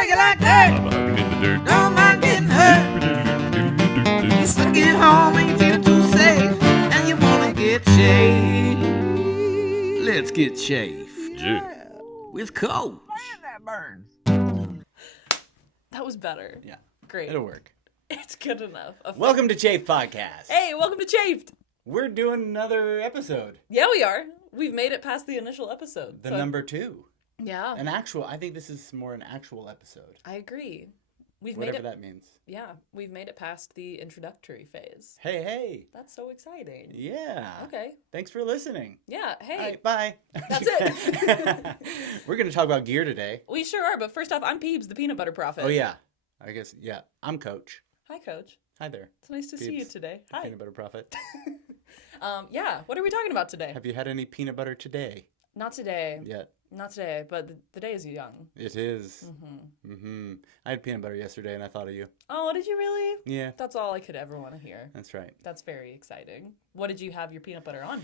shake it like that. Don't mind getting hurt. You stuck at home and you feel too safe, and you wanna get shaved. Let's get shaved. Yeah. With Coach. Man, that burns. That was better. Yeah. Great. It'll work. It's good enough. Welcome to Chafed Podcast. Hey, welcome to Chafed. We're doing another episode. Yeah, we are. We've made it past the initial episode. The number 2. Yeah. I think this is more an actual episode. I agree. Whatever that means. Yeah, we've made it past the introductory phase. Hey. That's so exciting. Yeah. Okay. Thanks for listening. Yeah, hey. All right, bye. That's it. We're going to talk about gear today. We sure are, but first off, I'm Peebz, the peanut butter prophet. Oh, yeah. I guess, yeah. I'm Coach. Hi, Coach. Hi there. It's nice to see you today. Hi. Peanut butter prophet. Yeah, what are we talking about today? Have you had any peanut butter today? Not today. Yet. Not today, but the day is young. It is. Mm-hmm. I had peanut butter yesterday and I thought of you. Oh, did you really? Yeah. That's all I could ever want to hear. That's right. That's very exciting. What did you have your peanut butter on?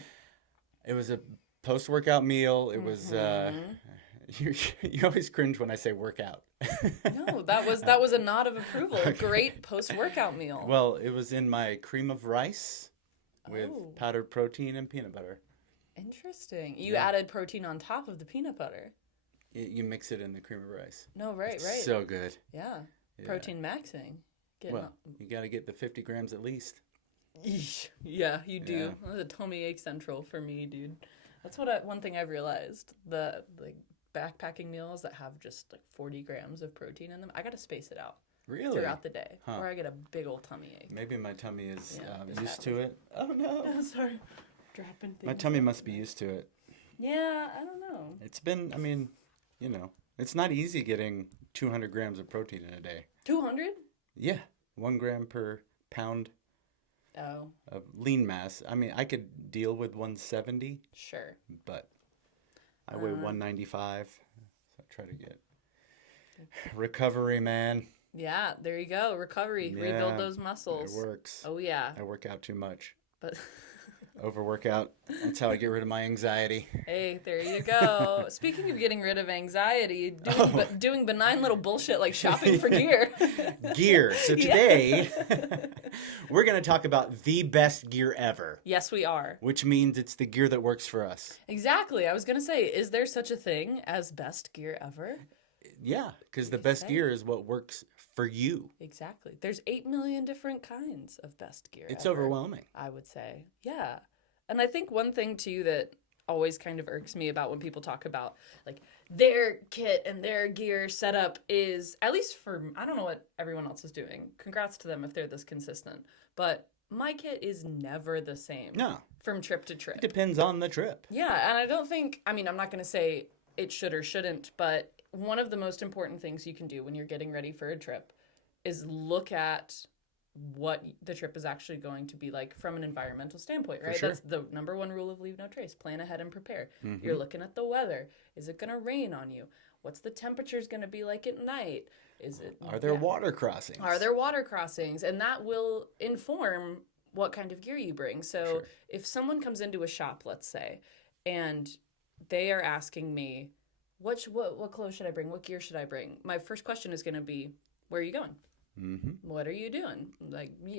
It was a post-workout meal. It was, you always cringe when I say workout. No, that was a nod of approval. A great post-workout meal. Well, it was in my cream of rice with powdered protein and peanut butter. Interesting. You added protein on top of the peanut butter. You mix it in the cream of rice. No, right. It's so good. Yeah. Protein maxing. You got to get the 50 grams at least. Yeah, you do. Yeah. That's a tummy ache central for me, dude. That's one thing I've realized. The backpacking meals that have just 40 grams of protein in them, I got to space it out. Really? Throughout the day. Or I get a big old tummy ache. Maybe my tummy is used to it. Oh, no. Oh, sorry. Dropping things. My tummy must be used to it. Yeah, I don't know. It's been, it's not easy getting 200 grams of protein in a day. 200? Yeah. 1 gram per pound of lean mass. I mean, I could deal with 170. Sure. But I weigh 195. So I try to get recovery, man. Yeah, there you go. Recovery. Yeah, rebuild those muscles. It works. Oh, yeah. I work out too much. But Overworkout. That's how I get rid of my anxiety. Hey, there you go. Speaking of getting rid of anxiety, doing benign little bullshit like shopping for gear. Gear. So today, we're going to talk about the best gear ever. Yes, we are. Which means it's the gear that works for us. Exactly. I was going to say, is there such a thing as best gear ever? Yeah, because the best gear is what works for you. Exactly. There's 8 million different kinds of best gear. It's ever, overwhelming. I would say. Yeah. And I think one thing, too, that always kind of irks me about when people talk about, their kit and their gear setup is, at least for, I don't know what everyone else is doing. Congrats to them if they're this consistent. But my kit is never the same. No. From trip to trip. It depends on the trip. Yeah, and I don't think, I'm not going to say it should or shouldn't, but one of the most important things you can do when you're getting ready for a trip is look at what the trip is actually going to be like from an environmental standpoint, right? Sure. That's the number one rule of Leave No Trace. Plan ahead and prepare. Mm-hmm. You're looking at the weather. Is it going to rain on you? What's the temperatures going to be like at night? Are there water crossings? Are there water crossings? And that will inform what kind of gear you bring. So if someone comes into a shop, let's say, and they are asking me, what clothes should I bring? What gear should I bring? My first question is going to be, where are you going? Mm-hmm. What are you doing?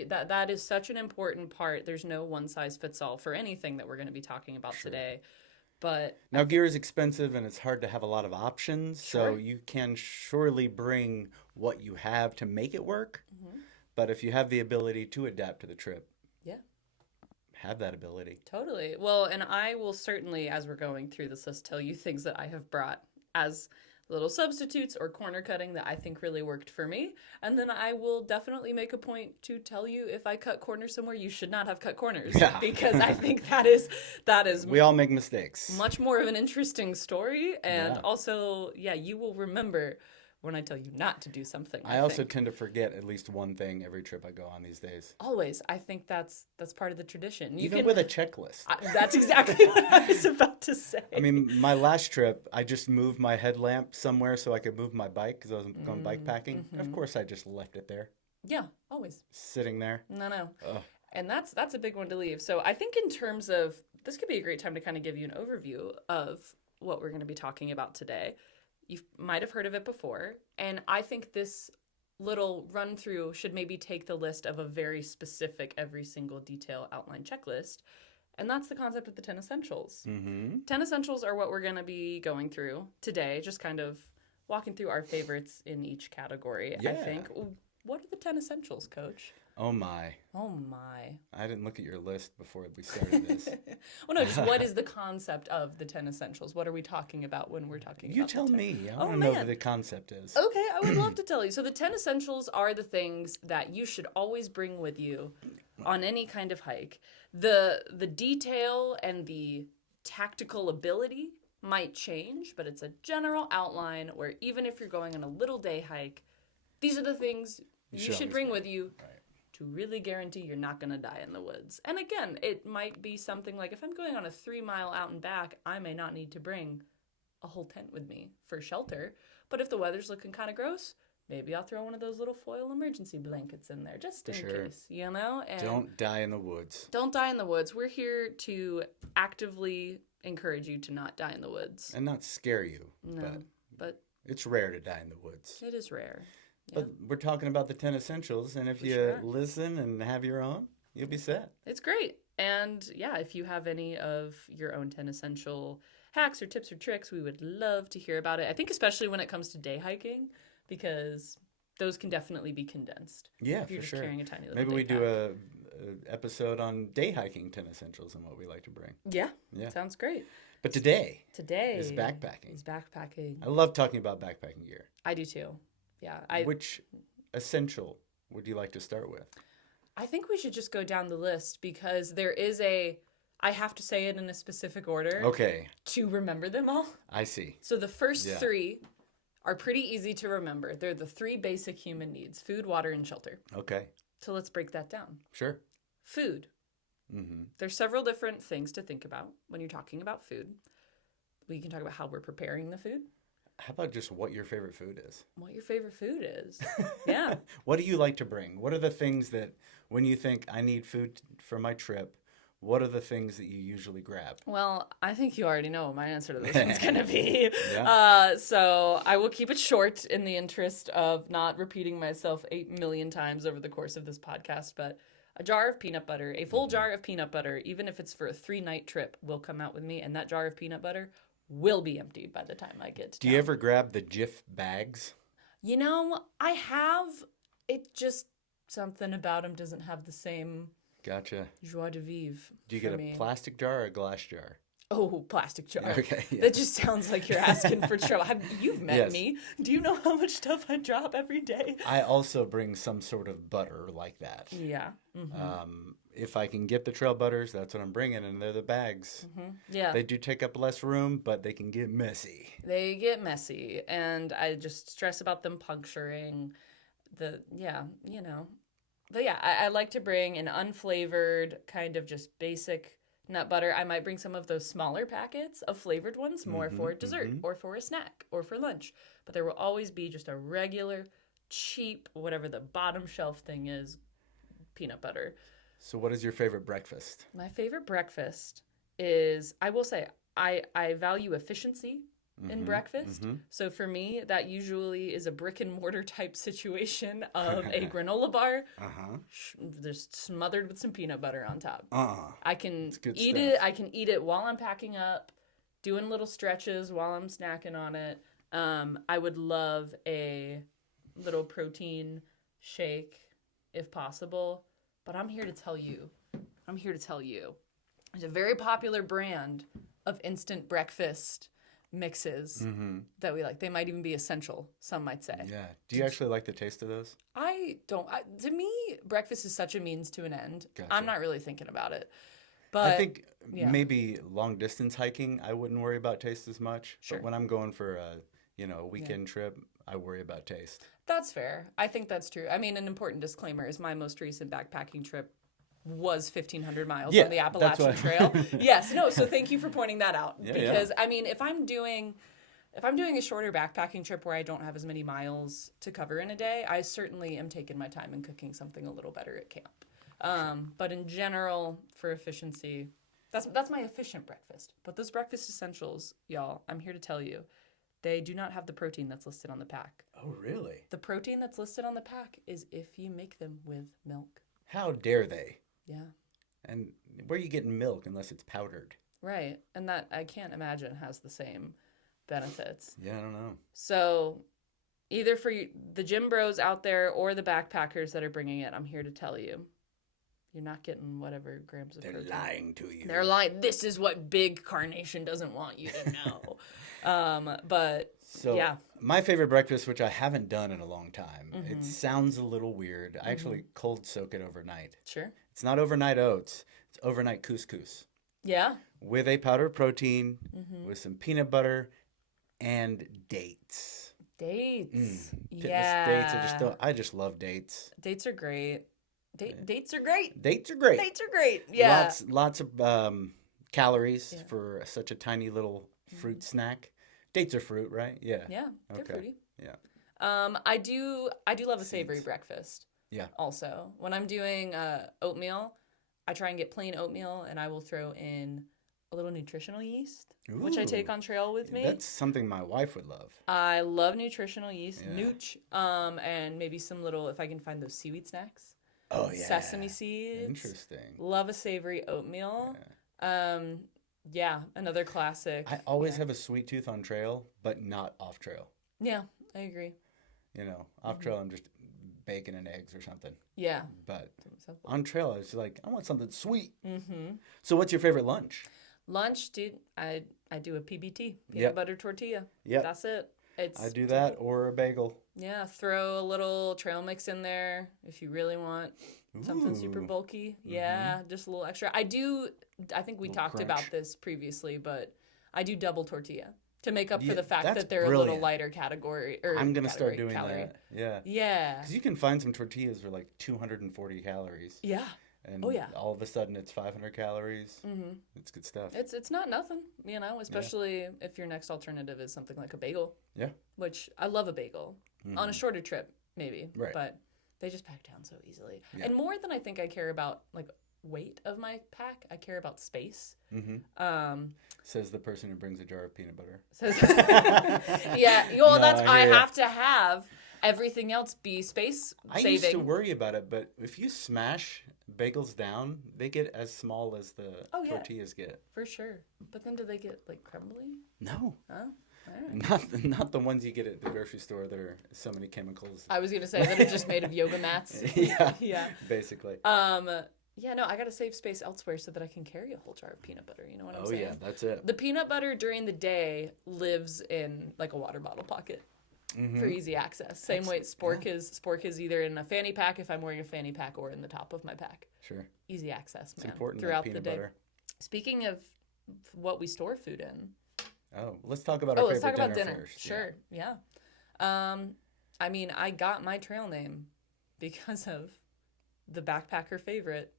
That is such an important part. There's no one size fits all for anything that we're going to be talking about today. But now gear is expensive and it's hard to have a lot of options. Sure. So you can surely bring what you have to make it work. Mm-hmm. But if you have the ability to adapt to the trip, have that ability. Totally. Well, and I will certainly, as we're going through this list, tell you things that I have brought as little substitutes or corner cutting that I think really worked for me. And then I will definitely make a point to tell you if I cut corners somewhere, you should not have cut corners. Yeah. Because I think that is we all make mistakes. Much more of an interesting story. And also, you will remember when I tell you not to do something. I also tend to forget at least one thing every trip I go on these days. Always. I think that's part of the tradition. Even with a checklist. That's exactly what I was about to say. I mean, my last trip, I just moved my headlamp somewhere so I could move my bike because I was going bike packing. Mm-hmm. Of course, I just left it there. Yeah, always. Sitting there. No. Ugh. And that's a big one to leave. So I think in terms of, this could be a great time to kind of give you an overview of what we're going to be talking about today. You might have heard of it before. And I think this little run through should maybe take the list of a very specific, every single detail outline checklist. And that's the concept of the 10 essentials. 10 essentials are what we're going to be going through today, just kind of walking through our favorites in each category, I think. What are the 10 essentials, Coach? Oh, my. Oh, my. I didn't look at your list before we started this. Well, no, just what is the concept of the 10 essentials? What are we talking about when we're talking You about tell the 10? me. I want to know what the concept is. Okay, I would love to tell you. So the 10 essentials are the things that you should always bring with you on any kind of hike. The detail and the tactical ability might change, but it's a general outline where even if you're going on a little day hike, these are the things you should bring with you to really guarantee you're not going to die in the woods. And again, it might be something like if I'm going on a 3-mile out and back, I may not need to bring a whole tent with me for shelter. But if the weather's looking kind of gross, maybe I'll throw one of those little foil emergency blankets in there just in case, you know? And don't die in the woods. Don't die in the woods. We're here to actively encourage you to not die in the woods. And not scare you. No, but it's rare to die in the woods. it is rare. But we're talking about the 10 essentials, and if listen and have your own, you'll be set. It's great. And yeah, if you have any of your own 10 essential hacks or tips or tricks, we would love to hear about it. I think especially when it comes to day hiking, because those can definitely be condensed. Yeah, if you're for just sure. Carrying a tiny little Maybe we day do pack. a episode on day hiking 10 essentials and what we like to bring. Yeah, Yeah. sounds great. But today is backpacking. backpacking. I love talking about backpacking gear. I do too. Yeah. Which essential would you like to start with? I think we should just go down the list because there is I have to say it in a specific order. Okay. To remember them all. I see. So the first 3 are pretty easy to remember. They're the 3 basic human needs: food, water, and shelter. Okay. So let's break that down. Sure. Food. There's several different things to think about when you're talking about food. We can talk about how we're preparing the food. How about just what your favorite food is? What your favorite food is. Yeah. What do you like to bring? What are the things that when you think I need food for my trip, what are the things that you usually grab? Well, I think you already know what my answer to this one's going to be. Yeah. So I will keep it short in the interest of not repeating myself 8 million times over the course of this podcast. But a jar of peanut butter, a full jar of peanut butter, even if it's for a 3-night trip, will come out with me. And that jar of peanut butter will be emptied by the time I get to Do you ever grab the Jif bags? You know, I have. It just, something about them doesn't have the same Gotcha. joie de vivre. Do you get a plastic jar or a glass jar? Oh, plastic jar. Okay. Yeah. That just sounds like you're asking for trouble. You've met Yes. me. Do you know how much stuff I drop every day? I also bring some sort of butter like that. Yeah. If I can get the trail butters, that's what I'm bringing, and they're the bags. Yeah. They do take up less room, but they can get messy. They get messy, and I just stress about them puncturing. But yeah, I like to bring an unflavored kind of just basic nut butter. I might bring some of those smaller packets of flavored ones, more for dessert or for a snack or for lunch. But there will always be just a regular, cheap, whatever the bottom shelf thing is, peanut butter. So what is your favorite breakfast? My favorite breakfast is, I will say, I value efficiency in breakfast. So for me, that usually is a brick and mortar type situation of a granola bar, just smothered with some peanut butter on top. I can eat it. I can eat it while I'm packing up, doing little stretches while I'm snacking on it. I would love a little protein shake if possible. But I'm here to tell you, there's a very popular brand of instant breakfast mixes that we like. They might even be essential, some might say. Yeah. Do you actually like the taste of those? I don't. To me, breakfast is such a means to an end. Gotcha. I'm not really thinking about it. But I think maybe long distance hiking, I wouldn't worry about taste as much. Sure. But when I'm going for a weekend trip, I worry about taste. That's fair. I think that's true. I mean, an important disclaimer is my most recent backpacking trip was 1,500 miles on the Appalachian Trail. Yes, no, so thank you for pointing that out. Because, I mean, if I'm doing a shorter backpacking trip where I don't have as many miles to cover in a day, I certainly am taking my time and cooking something a little better at camp. But in general, for efficiency, that's my efficient breakfast. But those breakfast essentials, y'all, I'm here to tell you, They do not have the protein that's listed on the pack. Oh, really? The protein that's listed on the pack is if you make them with milk. How dare they? Yeah. And where are you getting milk unless it's powdered? Right. And that, I can't imagine, has the same benefits. Yeah, I don't know. So either for the gym bros out there or the backpackers that are bringing it, I'm here to tell you, you're not getting whatever grams of protein. They're lying to you. They're lying. This is what Big Carnation doesn't want you to know. But so, yeah. My favorite breakfast, which I haven't done in a long time, it sounds a little weird. I actually cold soak it overnight. Sure. It's not overnight oats. It's overnight couscous. Yeah. With a powdered protein, with some peanut butter, and dates. Dates. Yeah. Dates. I just love dates. Dates are great. Dates are great. Dates are great. Dates are great. Yeah. Lots of calories for such a tiny little fruit snack. Dates are fruit, right? Yeah. Yeah. They're fruity. Yeah. I do love a savory breakfast. Yeah. Also, when I'm doing oatmeal, I try and get plain oatmeal, and I will throw in a little nutritional yeast, which I take on trail with me. That's something my wife would love. I love nutritional yeast, nooch, and maybe some little, if I can find those seaweed snacks. Oh, yeah. Sesame seeds. Interesting. Love a savory oatmeal. Yeah, another classic. I always have a sweet tooth on trail, but not off trail. Yeah, I agree. You know, off trail, I'm just bacon and eggs or something. Yeah. But on trail, I was like, I want something sweet. Mm-hmm. So what's your favorite lunch? Lunch, dude, I do a PBT, peanut butter tortilla. Yeah. That's it. I do that or a bagel. Yeah, throw a little trail mix in there if you really want something super bulky. Yeah, just a little extra. I think we talked about this previously, but I do double tortilla to make up for the fact that they're a little lighter category. I'm going to start doing that. Yeah. Yeah. Because you can find some tortillas for like 240 calories. Yeah. And all of a sudden it's 500 calories. Mm-hmm. It's good stuff. It's not nothing, you know, especially if your next alternative is something like a bagel. Yeah. Which I love a bagel. On a shorter trip, maybe. Right. But they just pack down so easily. Yeah. And more than I think I care about, like, weight of my pack, I care about space. Mm-hmm. Says the person who brings a jar of peanut butter. Yeah. Well, I have to have everything else be space saving. I used to worry about it, but if you smash bagels down, they get as small as the tortillas get. For sure. But then do they get, like, crumbly? No. Huh? Right. Not the ones you get at the grocery store that are so many chemicals. I was going to say that are just made of yoga mats. Yeah. Basically. Yeah, no, I got to save space elsewhere so that I can carry a whole jar of peanut butter. You know what I'm saying? Oh, yeah, that's it. The peanut butter during the day lives in, like, a water bottle pocket for easy access. Same way Spork is either in a fanny pack if I'm wearing a fanny pack or in the top of my pack. Sure. Easy access, man. It's important throughout peanut the day. Butter. Speaking of what we store food in. Oh, let's talk about our favorite dinner first. Sure, yeah. I mean, I got my trail name because of the backpacker favorite,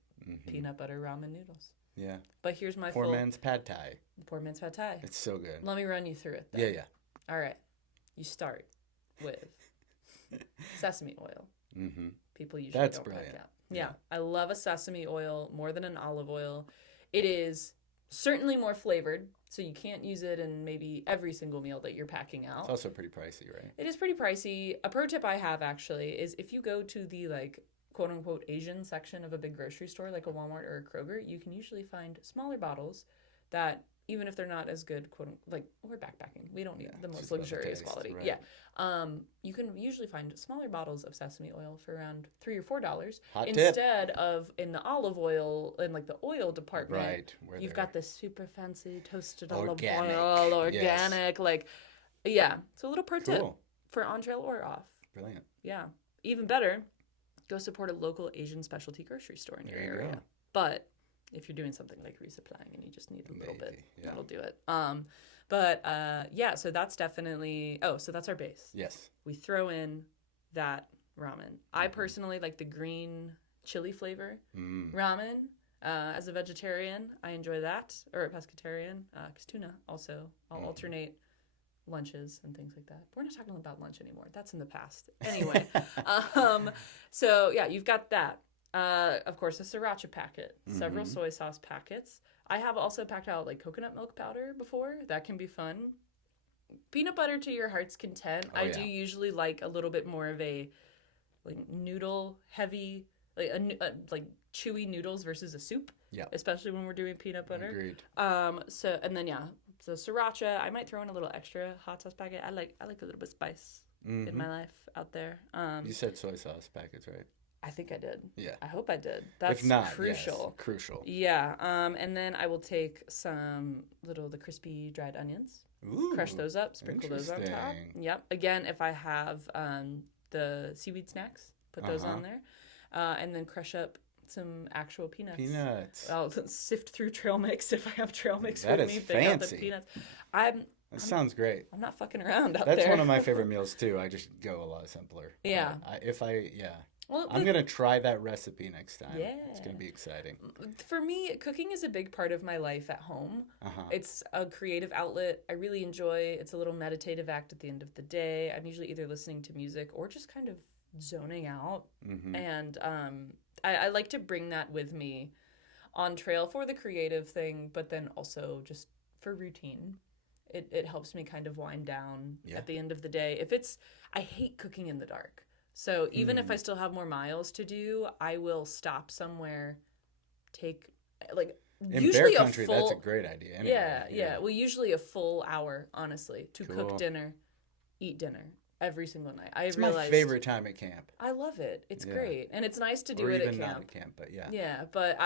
peanut butter ramen noodles. Yeah. But here's my Poor man's pad thai. Poor man's pad thai. It's so good. Let me run you through it then. Yeah. All right. You start with sesame oil. Mm-hmm. People usually That's don't brilliant. like that. Yeah. I love a sesame oil more than an olive oil. It is certainly more flavored, so you can't use it in maybe every single meal that you're packing out. It's also pretty pricey, right? It is pretty pricey. A pro tip I have, actually, is if you go to the, like, quote-unquote Asian section of a big grocery store, like a Walmart or a Kroger, you can usually find smaller bottles that, even if they're not as good, like, we're backpacking. We don't need the most luxurious quality. Right. Yeah. You can usually find smaller bottles of sesame oil for around $3 or $4 instead of in the olive oil, in, like, the oil department. Right. You've got this super fancy toasted olive oil, organic, like, yeah. So a little pro tip for on trail or off. Brilliant. Yeah. Even better, go support a local Asian specialty grocery store in your area. Go. But if you're doing something like resupplying and you just need a little bit, that'll do it. Yeah, so that's definitely, so that's our base. Yes. We throw in that ramen. I personally like the green chili flavor ramen. As a vegetarian, I enjoy that, or a pescatarian, because tuna also. I'll alternate lunches and things like that. But we're not talking about lunch anymore. That's in the past. Anyway, so yeah, you've got that. Of course, a sriracha packet, several soy sauce packets. I have also packed out, like, coconut milk powder before. That can be fun. peanut butter to your heart's content. Oh, I do usually like a little bit more of a like noodle heavy, like chewy noodles versus a soup. Yeah. Especially when we're doing peanut butter. Agreed. So sriracha. I might throw in a little extra hot sauce packet. I like a little bit of spice in my life out there. You said soy sauce packets, right? I think I did. Yeah. I hope I did. That's if not, crucial. Yes, crucial. Yeah. And then I will take the crispy dried onions. Ooh, Crush those up, sprinkle those on top. interesting. Yep. Again, if I have the seaweed snacks, put those on there. And then crush up some actual peanuts. I'll sift through trail mix if I have trail mix That with is me. Pick out the fancy. peanuts. That sounds great. I'm not fucking around out That's there. one of my favorite meals too. I just go a lot simpler. Yeah. Well, I'm going to try that recipe next time. Yeah. It's going to be exciting. For me, cooking is a big part of my life at home. It's a creative outlet. I really enjoy. It's a little meditative act at the end of the day. I'm usually either listening to music or just kind of zoning out. And I like to bring that with me on trail for the creative thing, but then also just for routine. It helps me kind of wind down at the end of the day. I hate cooking in the dark. So even if I still have more miles to do, I will stop somewhere, take In usually bear country, a full, that's a great idea. Anyway. Yeah. Well, usually a full hour, honestly, to Cool. cook dinner, eat dinner every single night. It's my favorite time at camp. I love it. It's great, and it's nice to do or it even at camp. not at camp, but yeah. Yeah, but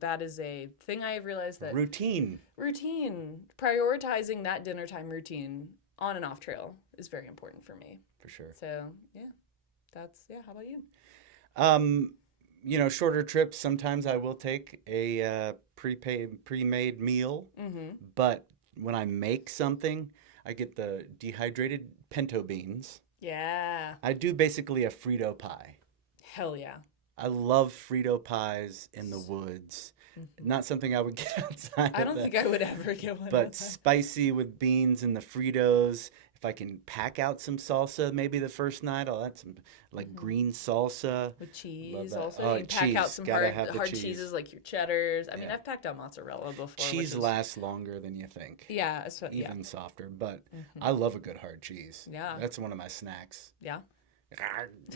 that is a thing I have realized that routine, prioritizing that dinner time routine on and off trail is very important for me. For sure. So how about you? Shorter trips, sometimes I will take a pre-made meal, but when I make something, I get the dehydrated pinto beans. Yeah. I do basically a Frito pie. Hell yeah. I love Frito pies in the woods. Not something I would get outside. I don't think I would ever get one. But spicy with beans and the Fritos. If I can pack out some salsa, maybe the first night, I'll add some green salsa with cheese. that. Also, Oh, you can pack out some Gotta have the hard cheese. cheeses like your cheddars. I mean, I've packed out mozzarella before. Cheese lasts longer than you think. Yeah, even softer. But I love a good hard cheese. Yeah, that's one of my snacks. Yeah.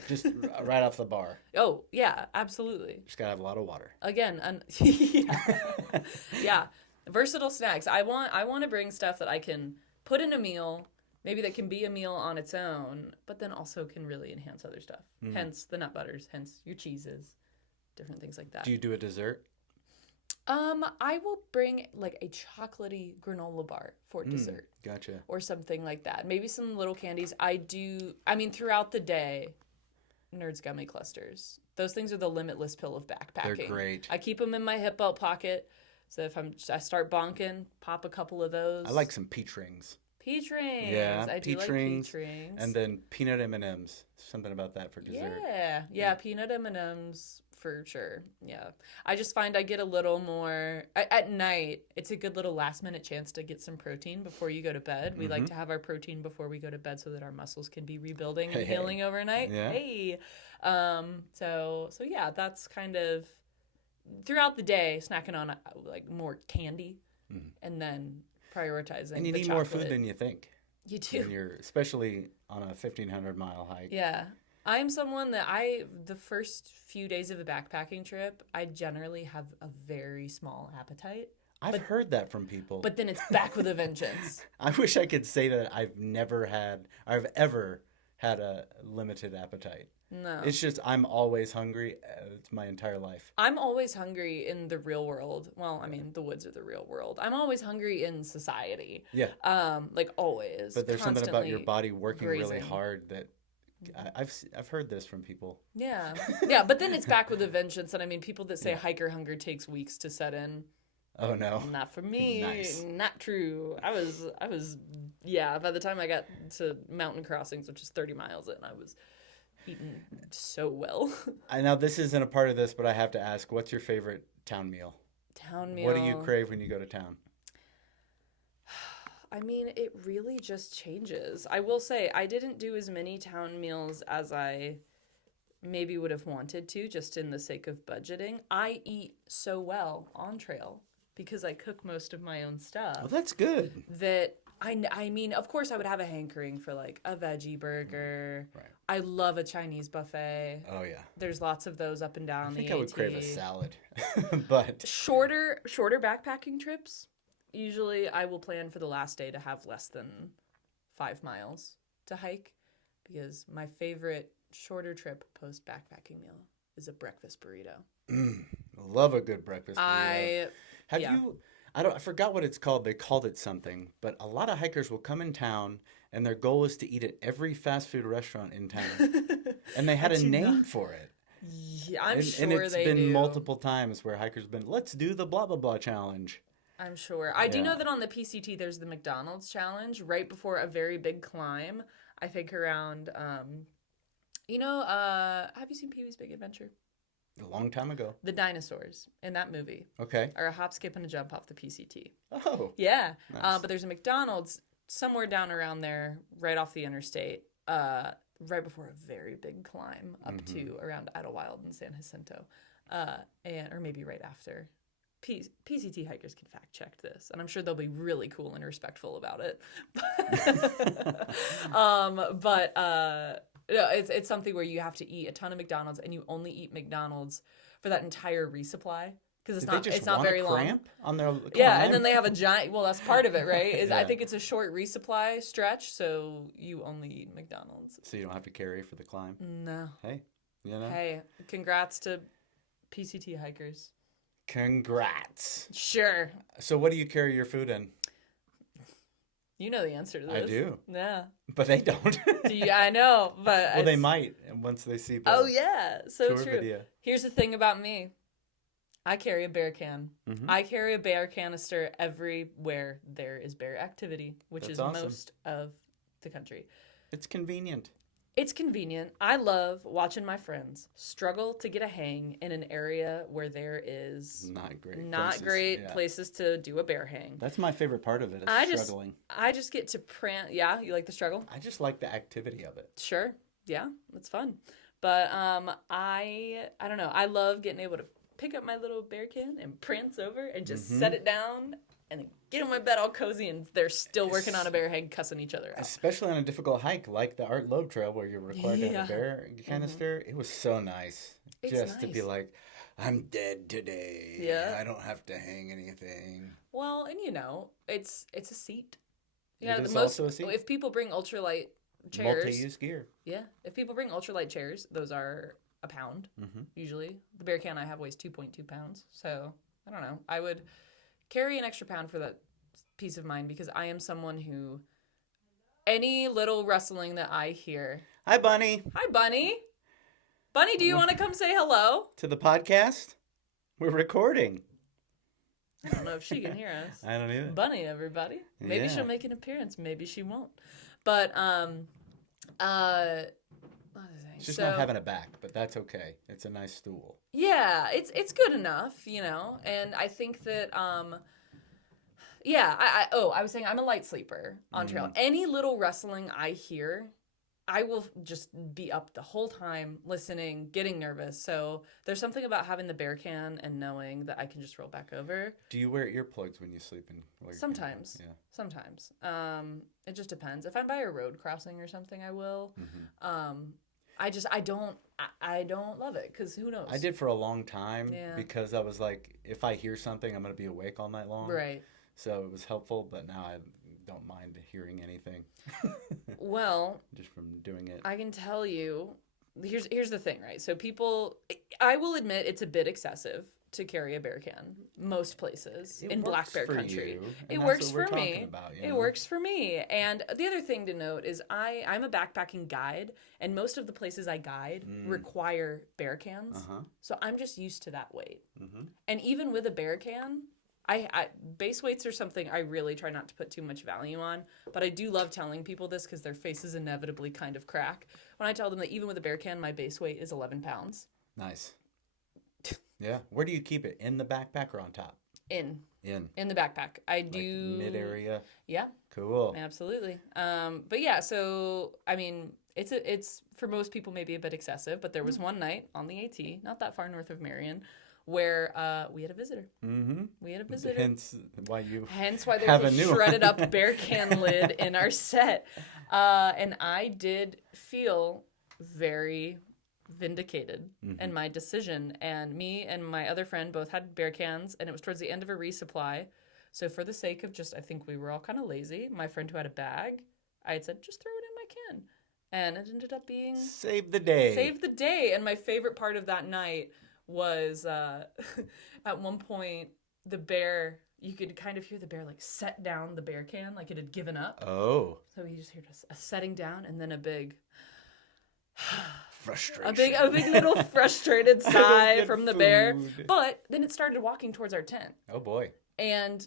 Just right off the bar. Oh, yeah, absolutely. Just gotta have a lot of water. Again, yeah. Versatile snacks. I want to bring stuff that I can put in a meal, maybe that can be a meal on its own, but then also can really enhance other stuff. Hence the nut butters, hence your cheeses, different things like that. Do you do a dessert? I will bring like a chocolatey granola bar for dessert. Gotcha. Or something like that. Maybe some little candies. Throughout the day, Nerds gummy clusters. Those things are the limitless pill of backpacking. They're great. I keep them in my hip belt pocket. So if I start bonking, pop a couple of those. I like some peach rings. Peach rings. Yeah, I do like peach rings. And then peanut M&Ms. Something about that for dessert. Yeah, peanut M&Ms for sure. Yeah. I just find I get a little more at night. It's a good little last minute chance to get some protein before you go to bed. We like to have our protein before we go to bed so that our muscles can be rebuilding and healing overnight. Yeah. Hey. So yeah, that's kind of throughout the day snacking on like more candy and then prioritizing. And you need more food than you think. You do. When you're especially on a 1,500-mile hike. Yeah. I'm someone that the first few days of a backpacking trip, I generally have a very small appetite. I've heard that from people. But then it's back with a vengeance. I wish I could say that I've ever had a limited appetite. No. It's just I'm always hungry. It's my entire life. I'm always hungry in the real world. Well, I mean, the woods are the real world. I'm always hungry in society. Yeah. Like always. But there's something about your body working grazing. really hard that I've heard this from people. Yeah. Yeah, but then it's back with a vengeance. And I mean, people that say hiker hunger takes weeks to set in. Oh, no. Not for me. Nice. Not true. I was, by the time I got to mountain crossings, which is 30 miles in, I was eating so well. Now, this isn't a part of this, but I have to ask, what's your favorite town meal? Town meal. What do you crave when you go to town? I mean, it really just changes. I will say, I didn't do as many town meals as I maybe would have wanted to, just in the sake of budgeting. I eat so well on trail because I cook most of my own stuff. Well, that's good. That I mean, of course, I would have a hankering for like a veggie burger. Right. I love a Chinese buffet. Oh yeah. There's lots of those up and down I think the I would AT. crave a salad, but Shorter backpacking trips. Usually, I will plan for the last day to have less than 5 miles to hike, because my favorite shorter trip post backpacking meal is a breakfast burrito. Love a good breakfast burrito. Yeah. I forgot what it's called. They called it something, but a lot of hikers will come in town and their goal is to eat at every fast food restaurant in town. And they had a name for it. Yeah, I'm sure and it's they been do. multiple times where hikers have been, let's do the blah, blah, blah challenge. I'm sure. I do Yeah. know that on the PCT, there's the McDonald's challenge right before a very big climb. I think around, have you seen Peebz Big Adventure? A long time ago. The dinosaurs in that movie Okay. are a hop, skip, and a jump off the PCT. Oh. Yeah. Nice. But there's a McDonald's somewhere down around there, right off the interstate, right before a very big climb up to around Idlewild and San Jacinto, or maybe right after. PCT hikers can fact check this, and I'm sure they'll be really cool and respectful about it. No, it's something where you have to eat a ton of McDonald's, and you only eat McDonald's for that entire resupply, because it's not very long. Cramp on their climb? Yeah, and then they have a giant. Well, that's part of it, right? I Yeah. think it's a short resupply stretch, so you only eat McDonald's. So you don't have to carry for the climb. No. Hey, you know. Hey, congrats to PCT hikers. Congrats. Sure. So what do you carry your food in? You know the answer to this. I do. Yeah. But they don't. I know, but well, they might once they see the Oh yeah, so tour true. video. Here's the thing about me. I carry a bear can. Mhm. I carry a bear canister everywhere there is bear activity, which That's is awesome. most of the country. It's convenient. It's convenient. I love watching my friends struggle to get a hang in an area where there is Not great. not places. great Yeah. places to do a bear hang. That's my favorite part of it. Is struggling. I just get to prance. Yeah, you like the struggle? I just like the activity of it. Sure. Yeah, it's fun. But I don't know. I love getting able to pick up my little bear can and prance over and just set it down and then get in my bed all cozy, and they're still working on a bear hang, cussing each other out. Especially on a difficult hike like the Art Loeb Trail where you're required to have Yeah. a bear canister. It was so nice. It's just to be nice. like, I'm dead today. Yeah. I don't have to hang anything. Well, and it's a seat. It Yeah, is the most also a seat. if people bring ultralight chairs, Multi-use gear. yeah, if people bring ultralight chairs, those are a pound Mm-hmm. usually. The bear can I have weighs 2.2 pounds, so I don't know. I would carry an extra pound for that peace of mind, because I am someone who any little rustling that I hear. Hi, Bunny. Hi, Bunny. Bunny, do you want to come say hello? To the podcast? We're recording. I don't know if she can hear us. I don't either. Bunny, everybody. Maybe Yeah. she'll make an appearance. Maybe she won't. But what was I saying? It's just not having a back, but that's okay. It's a nice stool. Yeah, it's good enough, and I think that I was saying I'm a light sleeper on trail. Any little rustling I hear, I will just be up the whole time listening, getting nervous. So there's something about having the bear can and knowing that I can just roll back over. Do you wear earplugs when you sleep in? Sometimes. Yeah. Sometimes. It just depends. If I'm by a road crossing or something, I will. I don't love it, because who knows? I did for a long time Yeah. because I was like, if I hear something, I'm going to be awake all night long. Right. So it was helpful, but now I don't mind hearing anything. Well, Just from doing it. I can tell you, here's the thing, right? So I will admit it's a bit excessive to carry a bear can most places in black works bear for country. you, It and works that's what for we're me. talking about, you It know? works for me. And the other thing to note is I'm a backpacking guide, and most of the places I guide require bear cans. Uh-huh. So I'm just used to that weight. Mm-hmm. And even with a bear can, I base weights are something I really try not to put too much value on, but I do love telling people this because their faces inevitably kind of crack when I tell them that even with a bear can, my base weight is 11 pounds. Nice. Yeah. Where do you keep it? In the backpack or on top? In In. the backpack. I Like do mid area. Yeah, Cool. absolutely. But yeah, so I mean, it's for most people maybe a bit excessive, but there was one night on the AT, not that far north of Marion, where we had a visitor. Mm-hmm. We had a visitor. Hence why there's have a a new shredded one. up bear can lid in our set. And I did feel very vindicated in my decision. And me and my other friend both had bear cans, and it was towards the end of a resupply. So for the sake of just, I think we were all kind of lazy. My friend who had a bag, I had said, just throw it in my can. And it ended up being... Save the day. Save the day. And my favorite part of that night was at one point, the bear, you could kind of hear the bear like set down the bear can, like it had given up. Oh. So he just heard a setting down and then a big... Frustration. A big little frustrated sigh Get from the bear. food. But then it started walking towards our tent. Oh, boy. And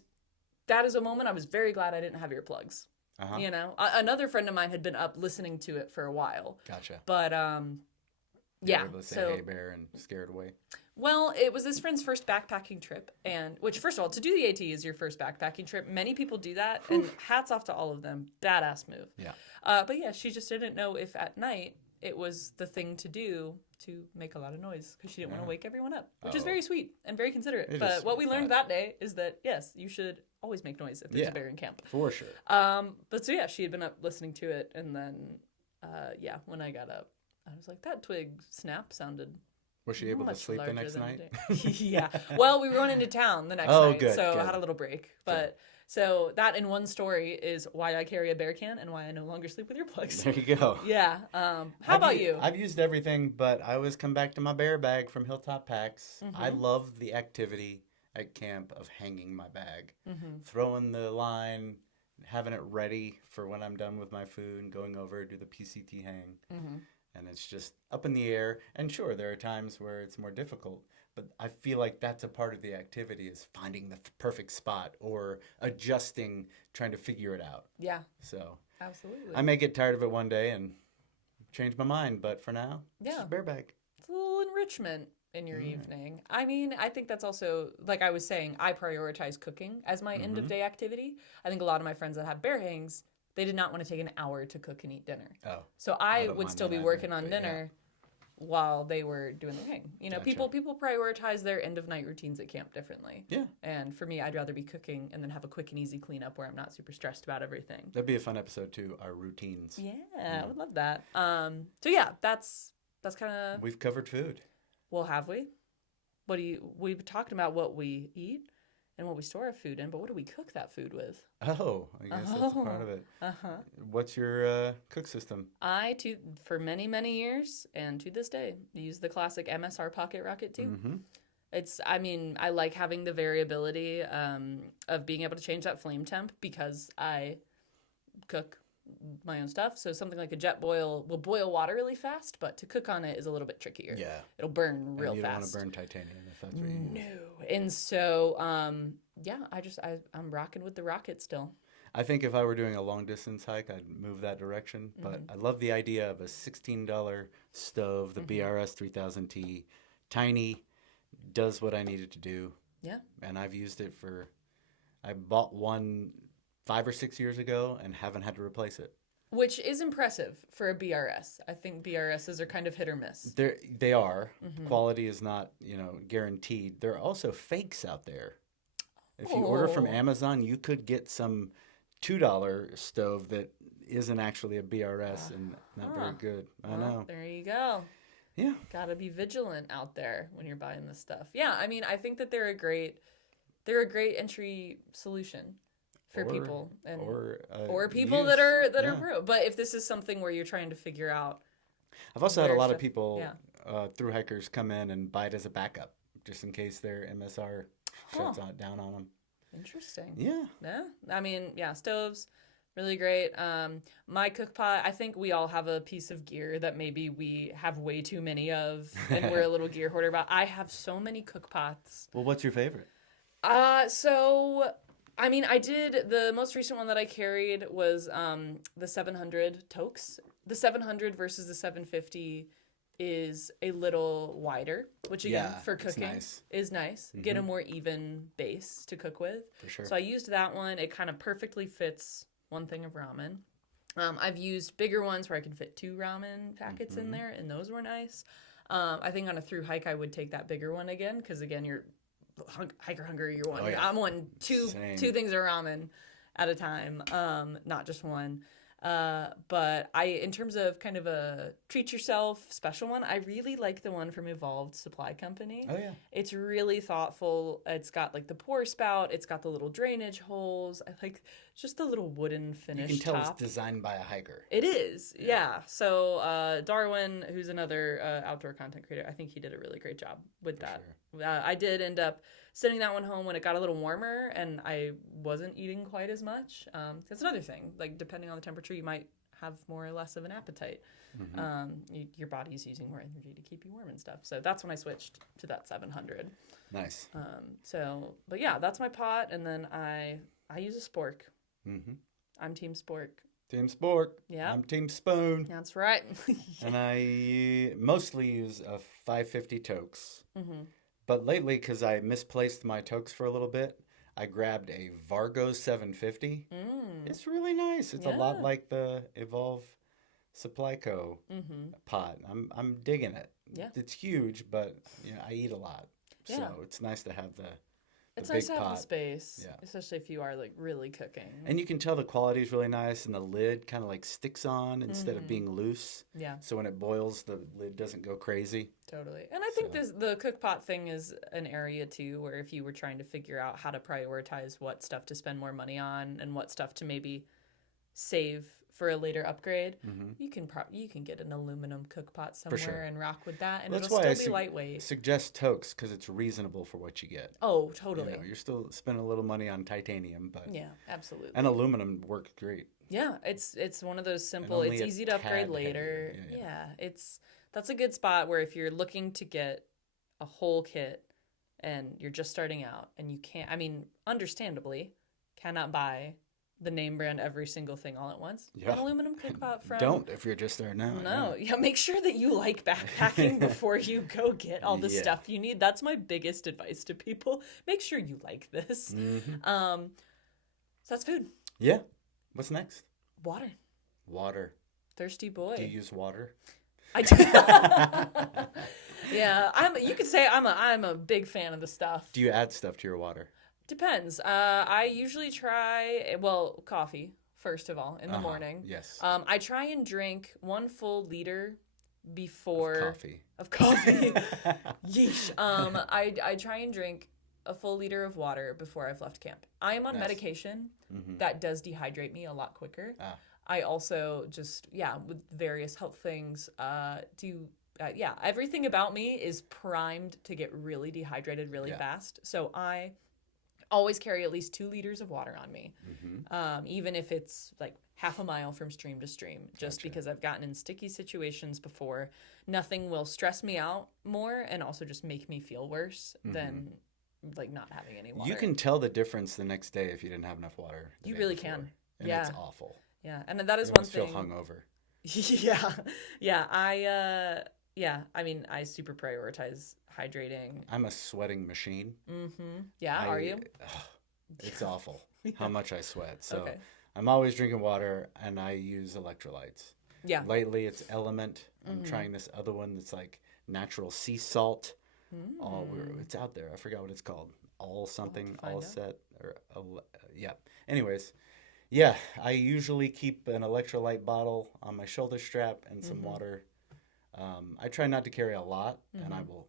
that is a moment I was very glad I didn't have earplugs. Uh-huh. You know, another friend of mine had been up listening to it for a while. Gotcha. But You were able to say, hey, bear, and scare it away. Well, it was this friend's first backpacking trip, and which, first of all, to do the AT is your first backpacking trip. Many people do that, and hats off to all of them. Badass move. Yeah. But yeah, she just didn't know if at night it was the thing to do to make a lot of noise because she didn't want to wake everyone up, which is very sweet and very considerate. It But is what we learned sweet. that day is that, yes, you should always make noise if there's a bear in camp. For sure. But so yeah, she had been up listening to it, and then when I got up, I was like, that twig snap sounded Was she able to much sleep the larger next than night? a day. Yeah. Well, we were going into town the next Oh, night, good, so good. I had a little break. But so that in one story is why I carry a bear can and why I no longer sleep with earplugs. There you go. Yeah. How about you? I've used everything, but I always come back to my bear bag from Hilltop Packs. I love the activity at camp of hanging my bag, throwing the line, having it ready for when I'm done with my food, and going over, do the PCT hang. And it's just up in the air. And sure, there are times where it's more difficult, but I feel like that's a part of the activity is finding the perfect spot or adjusting, trying to figure it out. Yeah. So Absolutely. I may get tired of it one day and change my mind, but for now, it's Yeah. just bear bag. It's a little enrichment in your evening. I mean, I think that's also, like I was saying, I prioritize cooking as my end of day activity. I think a lot of my friends that have bear hangs, they did not want to take an hour to cook and eat dinner. Oh. So I don't would mind still that be either, working on but yeah. dinner while they were doing their hang. You know, Gotcha. people prioritize their end of night routines at camp differently. Yeah. And for me, I'd rather be cooking and then have a quick and easy cleanup where I'm not super stressed about everything. That'd be a fun episode too, our routines. Yeah, I would love that. So yeah, that's kind of. We've covered food. Well, have we? We've talked about what we eat and what we store our food in, but what do we cook that food with? Oh, I guess that's a part of it. What's your cook system? For many, many years, and to this day, use the classic MSR Pocket Rocket too. I like having the variability of being able to change that flame temp because I cook my own stuff. So something like a jet boil will boil water really fast, but to cook on it is a little bit trickier. Yeah. It'll burn real you fast. don't want to burn titanium if that's what you use. No. And so, I'm rocking with the rocket still. I think if I were doing a long distance hike, I'd move that direction. But I love the idea of a $16 stove, the BRS 3000T. Tiny, does what I needed to do. Yeah. And I've used it I bought one 5 or 6 years ago and haven't had to replace it. Which is impressive for a BRS. I think BRSs are kind of hit or miss. They are. Quality is not, guaranteed. There are also fakes out there. If you order from Amazon, you could get some $2 stove that isn't actually a BRS and not very good. I know. There you go. Yeah. Gotta be vigilant out there when you're buying this stuff. Yeah, I mean, I think that they're a great entry solution for people or people that are pro. But if this is something where you're trying to figure out, I've also had a lot of stuff- people through hikers come in and buy it as a backup, just in case their MSR shuts down on them. Interesting. Yeah. Yeah. I mean, yeah, stoves, really great. My cook pot, I think we all have a piece of gear that maybe we have way too many of, and we're a little gear hoarder about. I have so many cook pots. Well, what's your favorite? The most recent one that I carried was the 700 Toques. The 700 versus the 750 is a little wider, which again, for cooking is nice. Get a more even base to cook with. For sure. So I used that one. It kind of perfectly fits one thing of ramen. I've used bigger ones where I can fit 2 ramen packets in there, and those were nice. I think on a through hike, I would take that bigger one again because again, you're hiker hungry. You're wanting. Oh, yeah. I'm wanting two things of ramen at a time, not just one. But in terms of kind of a treat yourself special one, I really like the one from Evolved Supply Company. Oh, yeah. It's really thoughtful. It's got like the pour spout. It's got the little drainage holes. I like just the little wooden finish. You can tell top. it's designed by a hiker. It is, yeah. So Darwin, who's another outdoor content creator, I think he did a really great job with that. Sure. I did end up sending that one home when it got a little warmer and I wasn't eating quite as much. That's another thing. Like, depending on the temperature, you might have more or less of an appetite. Mm-hmm. Your body's using more energy to keep you warm and stuff. So that's when I switched to that 700. Nice. But yeah, that's my pot. And then I use a spork. Mm-hmm. I'm Team Spork. Team Spork. Yeah. I'm Team Spoon. That's right. And I mostly use a 550 Toques. Mm-hmm. But lately, because I misplaced my Toques for a little bit, I grabbed a Vargo 750. It's really nice. It's a lot like the Evolve Supply Co. pot. I'm digging it. Yeah. It's huge, but I eat a lot. Yeah. So it's nice to have the It's big nice to have pot. the space, Yeah. especially if you are like really cooking. And you can tell the quality is really nice, and the lid kind of like sticks on instead of being loose. Yeah. So when it boils, the lid doesn't go crazy. Totally. And I think the cook pot thing is an area too where if you were trying to figure out how to prioritize what stuff to spend more money on and what stuff to maybe save for a later upgrade, you can get an aluminum cook pot somewhere and rock with that, and That's it'll why still be lightweight. Suggest Toques because it's reasonable for what you get. Oh, totally. You're still spending a little money on titanium, but Yeah, absolutely. and aluminum works great. Yeah, it's one of those simple. only It's a easy to upgrade tad later. heavier. Yeah. That's a good spot where if you're looking to get a whole kit and you're just starting out and you can't, understandably, cannot buy the name brand every single thing all at once. Yeah. An aluminum cook pot from Don't if you're just there now. No, make sure that you like backpacking before you go get all the stuff you need. That's my biggest advice to people. Make sure you like this. So that's food. Yeah. What's next? Water. Water. Thirsty boy. Do you use water? I do. Yeah, you could say I'm a big fan of the stuff. Do you add stuff to your water? Depends. I usually try coffee first of all in the morning. Yes. I try and drink 1 full liter before Of coffee. Yeesh. I try and drink a full liter of water before I've left camp. I am on medication that does dehydrate me a lot quicker. I also just with various health things everything about me is primed to get really dehydrated really fast. So I always carry at least 2 liters of water on me, even if it's like half a mile from stream to stream, just because I've gotten in sticky situations before. Nothing will stress me out more and also just make me feel worse than like not having any water. You can tell the difference the next day if you didn't have enough water. You really can. And it's awful. Yeah, and that is You one almost thing. feel hungover. I super prioritize hydrating. I'm a sweating machine. Yeah, are you? It's awful how much I sweat. So I'm always drinking water, and I use electrolytes. Yeah. Lately, it's Element. I'm trying this other one that's like natural sea salt. It's out there. I forgot what it's called. All something, all set. Anyways, I usually keep an electrolyte bottle on my shoulder strap and some water. I try not to carry a lot, and I will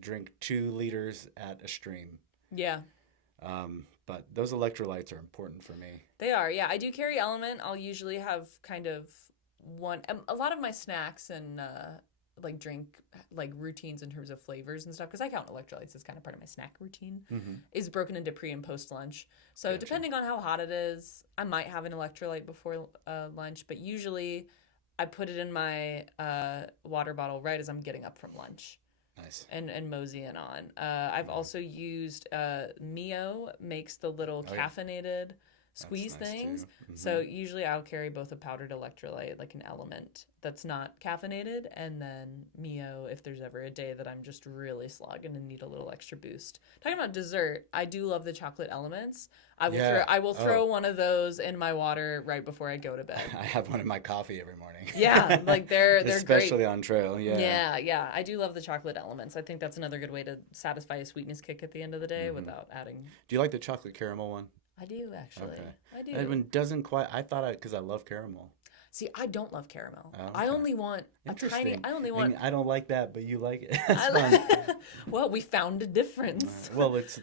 drink 2 liters at a stream. Yeah. But those electrolytes are important for me. They are, yeah. I do carry Element. I'll usually have kind of a lot of my snacks and drink routines in terms of flavors and stuff, because I count electrolytes as kind of part of my snack routine, is broken into pre and post lunch. So depending on how hot it is, I might have an electrolyte before lunch, but usually I put it in my water bottle right as I'm getting up from lunch. Nice. And mosey in on. I've also used Mio makes the little caffeinated squeeze nice things. too. So usually I'll carry both a powdered electrolyte, like an element that's not caffeinated, and then Mio if there's ever a day that I'm just really slogging and need a little extra boost. Talking about dessert, I do love the chocolate elements. I will throw one of those in my water right before I go to bed. I have one in my coffee every morning. Yeah, like they're especially great. on trail. Yeah. I do love the chocolate elements. I think that's another good way to satisfy a sweetness kick at the end of the day without adding. Do you like the chocolate caramel one? I do actually. Okay. I do. That one doesn't quite. I thought because I love caramel. See, I don't love caramel. Oh, okay. I only want a tiny. And I don't like that, but you like it. That's fun. Well, we found a difference. Well, it's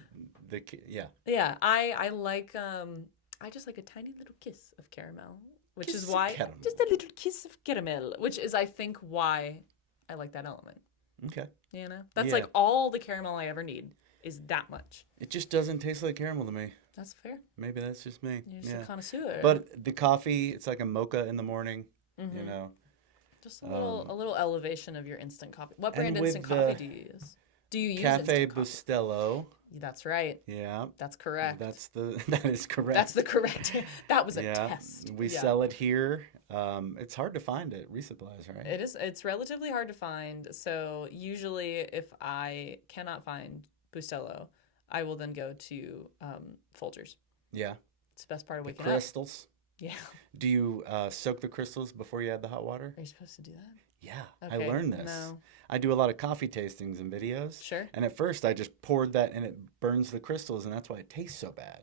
yeah. Yeah, I like I just like a tiny little kiss of caramel, which Kiss is of why caramel. just a little kiss of caramel, which is I think why I like that element. Okay. You know, that's Yeah. like all the caramel I ever need is that much. It just doesn't taste like caramel to me. That's fair. Maybe that's just me. You're just a connoisseur. But the coffee, it's like a mocha in the morning. Mm-hmm. You know. Just a little elevation of your instant coffee. What And brand with instant coffee do you use? Do you use Cafe instant coffee? Bustello. That's right. Yeah. That's correct. That is correct. That's the correct. That was a yeah. test. We sell it here. It's hard to find at resupplies, right? It is. It's relatively hard to find. So usually, if I cannot find Bustelo, I will then go to Folgers. Yeah. It's the best part of waking Crystals. up. Yeah. Do you soak the crystals before you add the hot water? Are you supposed to do that? Yeah, Okay, I learned this. no. I do a lot of coffee tastings and videos. Sure. And at first, I just poured that and it burns the crystals, and that's why it tastes so bad.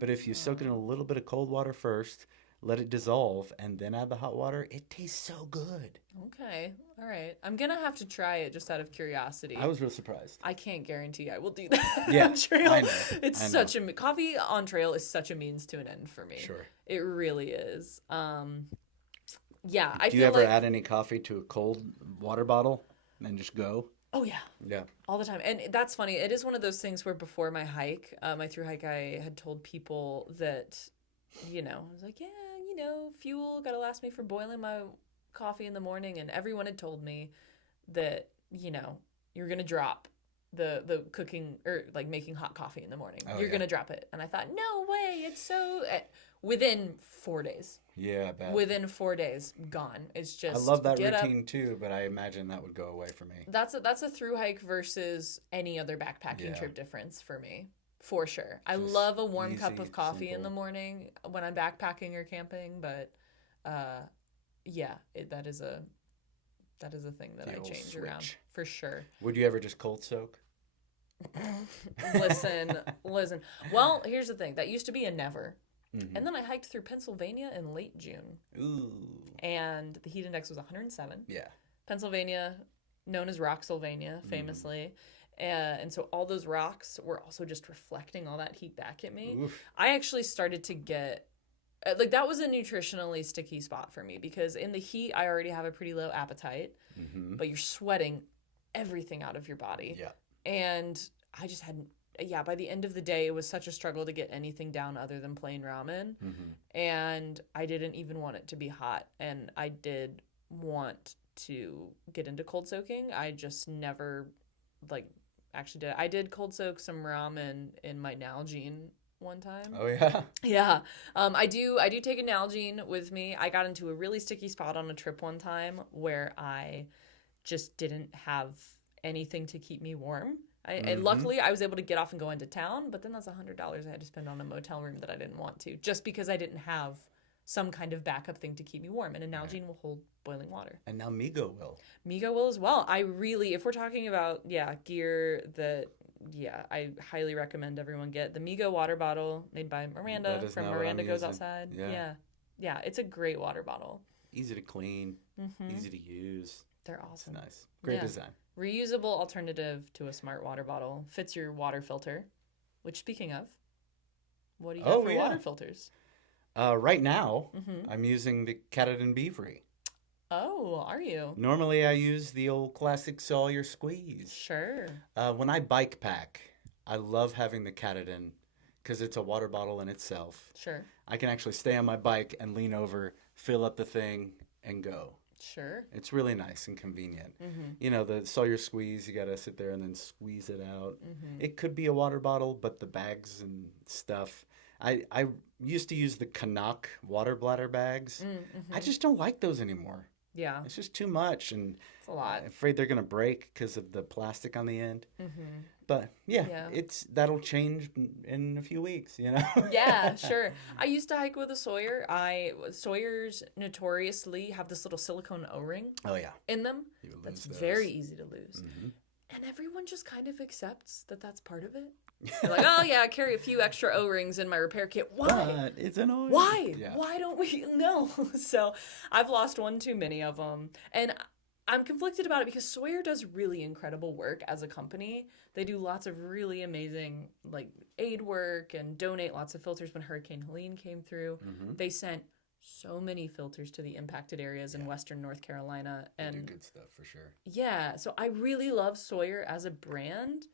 But if you soak it in a little bit of cold water first, let it dissolve, and then add the hot water, it tastes so good. Okay. All right. I'm gonna have to try it just out of curiosity. I was real surprised. I can't guarantee I will do that Yeah, on trail. I know. It's I such a coffee on trail is such a means to an end for me. Sure. It really is. Yeah, I Do feel you ever like add any coffee to a cold water bottle and just go? oh yeah, Yeah. all the time. And that's funny. It is one of those things where before my hike, my through hike, I had told people that, I was like, yeah, fuel gotta last me for boiling my coffee in the morning, and everyone had told me that you're gonna drop the cooking or like making hot coffee in the morning. Oh, You're yeah. gonna drop it, and I thought, no way, it's so within 4 days. Yeah, I bet. Within 4 days, gone. It's just I love that get up. routine too, but I imagine that would go away for me. That's a through hike versus any other backpacking Yeah. trip difference for me, for sure. I Just love a warm cup easy, of coffee in simple. the morning when I'm backpacking or camping, but that is a thing that The I old change around switch. for sure. Would you ever just cold soak? Listen. Well, here's the thing. That used to be a never. Mhm. And then I hiked through Pennsylvania in late June, Ooh. and the heat index was 107. Yeah. Pennsylvania, known as Rocksylvania, famously. And so all those rocks were also just reflecting all that heat back at me. Oof. I actually started to get, that was a nutritionally sticky spot for me because in the heat, I already have a pretty low appetite, Mm-hmm. but you're sweating everything out of your body. Yeah. And I just hadn't, by the end of the day, it was such a struggle to get anything down other than plain ramen. Mm-hmm. And I didn't even want it to be hot. And I did want to get into cold soaking. I just never, actually did. I did cold soak some ramen in my Nalgene one time. Oh yeah. Yeah. I do take a Nalgene with me. I got into a really sticky spot on a trip one time where I just didn't have anything to keep me warm. And luckily, I was able to get off and go into town, but then that's $100 I had to spend on a motel room that I didn't want to, just because I didn't have some kind of backup thing to keep me warm. And a Nalgene will hold boiling water. And now Migo will. Migo will as well. If we're talking about, gear that, I highly recommend everyone get the Migo water bottle made by Miranda That is from not what Miranda I'm Goes using. Outside. Yeah. Yeah, it's a great water bottle. Easy to clean. Mm-hmm. Easy to use. They're It's awesome. nice. Great Yeah. design. Reusable alternative to a smart water bottle. Fits your water filter. Which, speaking of, what do you got for water filters? Right now, Mm-hmm. I'm using the Katadyn Beavery. Oh, are you? Normally, I use the old classic Sawyer Squeeze. Sure. When I bike pack, I love having the Katadyn because it's a water bottle in itself. Sure. I can actually stay on my bike and lean over, fill up the thing, and go. Sure. It's really nice and convenient. Mm-hmm. You know, the Sawyer Squeeze, you got to sit there and then squeeze it out. Mm-hmm. It could be a water bottle, but the bags and stuff, I used to use the Canuck water bladder bags. I just don't like those anymore. Yeah. It's just too much, and It's a lot. I'm afraid they're gonna break because of the plastic on the end. But yeah, that'll change in a few weeks, you know. Yeah, sure. I used to hike with a Sawyer. Sawyers notoriously have this little silicone O-ring. Oh yeah. In them. You would lose That's those. very easy to lose. And everyone just kind of accepts that that's part of it. They're like, oh yeah, I carry a few extra O-rings in my repair kit. Why? But it's annoying. Why? Yeah. Why don't we know? So I've lost one too many of them. And I'm conflicted about it because Sawyer does really incredible work as a company. They do lots of really amazing like aid work and donate lots of filters. When Hurricane Helene came through, they sent so many filters to the impacted areas in Western North Carolina. And They do good stuff for sure. yeah, so I really love Sawyer as a brand.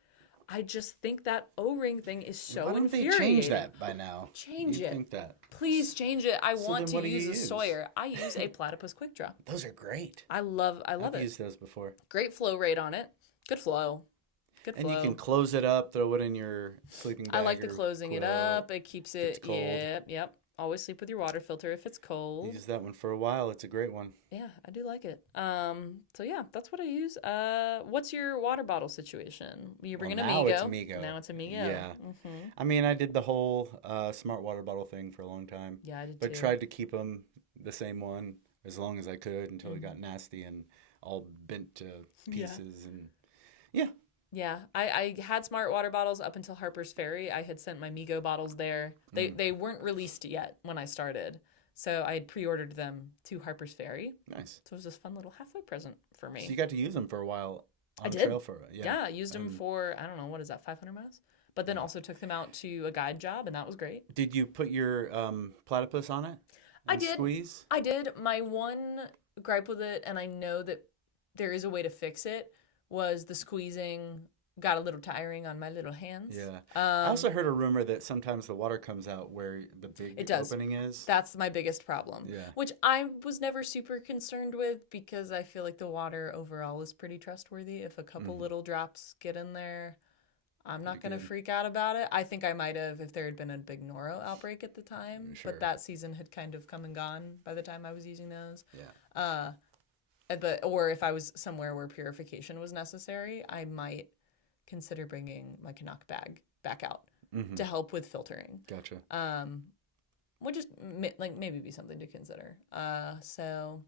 I just think that O-ring thing is so Why don't they infuriating. change that by now? Change you it. Think that? Please change it. I want then to what do you use a use? Sawyer. I use a Platypus Quick Draw. Those are great. I love I've it. used those before. Great flow rate on it. Good flow. Good And flow. you can close it up, throw it in your sleeping bag. I like the or closing it quilt. up. It keeps it. it's cold. Yep. Always sleep with your water filter if it's cold. Use that one for a while. It's a great one. Yeah, I do like it. So yeah, that's what I use. What's your water bottle situation? You're bringing now Amigo. it's Amigo. Now it's Amigo. Yeah. I mean, I did the whole smart water bottle thing for a long time. Yeah, I did But too. tried to keep them the same one as long as I could until it got nasty and all bent to pieces. And yeah. Yeah, I had smart water bottles up until Harper's Ferry. I had sent my Migo bottles there. They weren't released yet when I started. So I had pre-ordered them to Harper's Ferry. Nice. So it was this fun little halfway present for me. So you got to use them for a while on I did. trail for it. Yeah, I used them for, I don't know, what is that, 500 miles? But then also took them out to a guide job, and that was great. Did you put your platypus on it? I And did. Squeeze? I did. My one gripe with it, and I know that there is a way to fix it, was the squeezing got a little tiring on my little hands. Yeah. I also heard a rumor that sometimes the water comes out where the big opening is. That's my biggest problem. Yeah. Which I was never super concerned with because I feel like the water overall is pretty trustworthy. If a couple little drops get in there, I'm not going to freak out about it. I think I might have if there had been a big noro outbreak at the time. Sure. But that season had kind of come and gone by the time I was using those. Yeah. Or if I was somewhere where purification was necessary, I might consider bringing my Canuck bag back out to help with filtering. Gotcha. Would just maybe be something to consider. So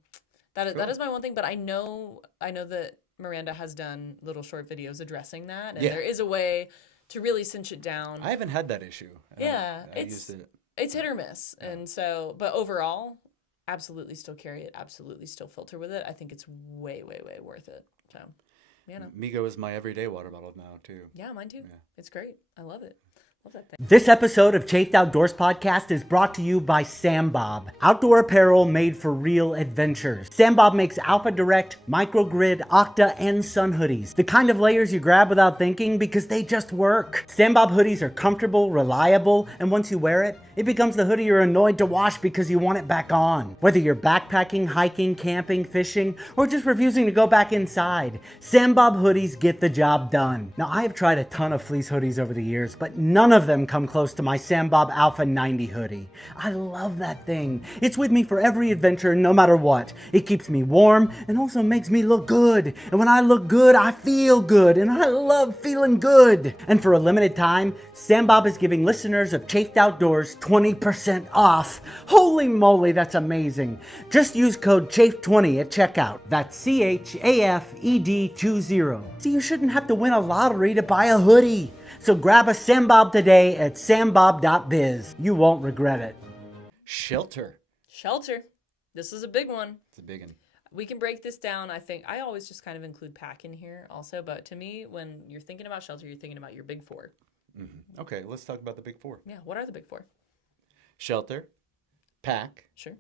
that is my one thing. But I know that Miranda has done little short videos addressing that, and there is a way to really cinch it down. I haven't had that issue. Yeah, I used it. It's hit or miss, and so but overall, absolutely still carry it. Absolutely still filter with it. I think it's way worth it. So, you know. Migo is my everyday water bottle now too. Yeah, mine too. Yeah. It's great. I love it. Love that thing. This episode of Chafed Outdoors Podcast is brought to you by Sam Bob, outdoor apparel made for real adventures. Sam Bob makes Alpha Direct, Microgrid, Octa, and Sun hoodies. The kind of layers you grab without thinking because they just work. Sam Bob hoodies are comfortable, reliable, and once you wear it, it becomes the hoodie you're annoyed to wash because you want it back on. Whether you're backpacking, hiking, camping, fishing, or just refusing to go back inside, Sam Bob hoodies get the job done. Now, I have tried a ton of fleece hoodies over the years, but none of them come close to my Sam Bob Alpha 90 hoodie. I love that thing. It's with me for every adventure, no matter what. It keeps me warm and also makes me look good. And when I look good, I feel good. And I love feeling good. And for a limited time, Sam Bob is giving listeners of Chafed Outdoors 20% off. Holy moly, that's amazing. Just use code CHAFED20 at checkout. That's CHAFED20. So you shouldn't have to win a lottery to buy a hoodie. So grab a Sam Bob today at sambob.biz. You won't regret it. Shelter. This is a big one. It's a big one. We can break this down. I think I always just kind of include pack in here also. But to me, when you're thinking about shelter, you're thinking about your big four. Mm-hmm. Okay, let's talk about the big four. Yeah, what are the big four? Shelter, pack, Sure.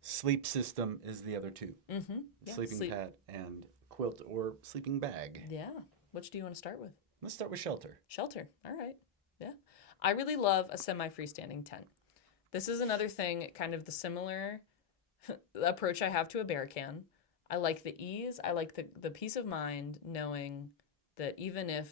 sleep system is the other two. Mm-hmm. Yeah, Sleeping pad and quilt or sleeping bag. Yeah. Which do you want to start with? Let's start with shelter. Shelter. All right. Yeah. I really love a semi-freestanding tent. This is another thing, kind of the similar approach I have to a bear can. I like the ease. I like the peace of mind knowing that even if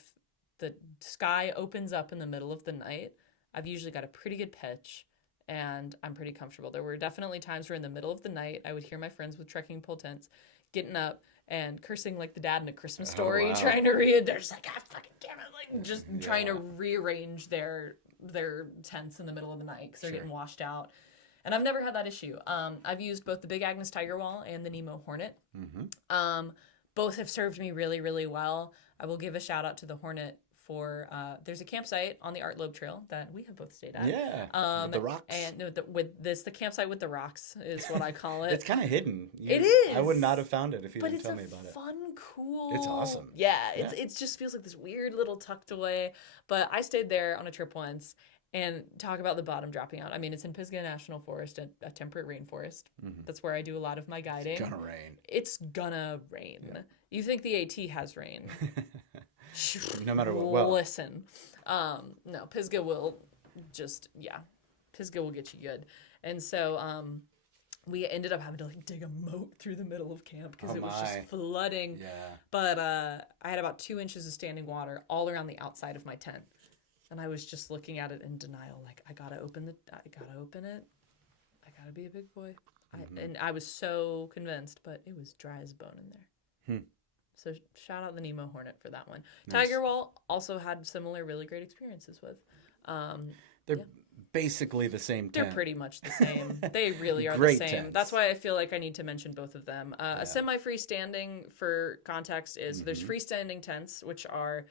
the sky opens up in the middle of the night, I've usually got a pretty good pitch, and I'm pretty comfortable. There were definitely times where in the middle of the night, I would hear my friends with trekking pole tents getting up and cursing like the dad in A Christmas Story, wow. trying to read. They're just like, ah, fucking damn it, like just trying to rearrange their tents in the middle of the night because they're getting washed out. And I've never had that issue. I've used both the Big Agnes Tiger Wall and the Nemo Hornet. Both have served me really, really well. I will give a shout out to the Hornet for there's a campsite on the Art Loeb Trail that we have both stayed at. Yeah, with the rocks. And no, the campsite with the rocks is what I call it. It's kind of hidden. It is. I would not have found it if you But didn't it's tell me about it. fun, cool. It's awesome. Yeah, it just feels like this weird little tucked away. But I stayed there on a trip once, and talk about the bottom dropping out. I mean, it's in Pisgah National Forest, a temperate rainforest. That's where I do a lot of my guiding. It's gonna rain. It's gonna rain. Yeah. You think the AT has rain? No matter what. Well, listen, no, Pisgah will Pisgah will get you good. And so we ended up having to like dig a moat through the middle of camp because it was just flooding. Yeah. But I had about 2 inches of standing water all around the outside of my tent. And I was just looking at it in denial, like, I gotta open it. I gotta be a big boy. And I was so convinced, but it was dry as a bone in there. So shout out the Nemo Hornet for that one. Nice. Tiger Wall also had similar really great experiences with. They're basically the same tent. They're pretty much the same. They really are Great the same. tents. That's why I feel like I need to mention both of them. A semi-freestanding, for context, is there's freestanding tents, which are...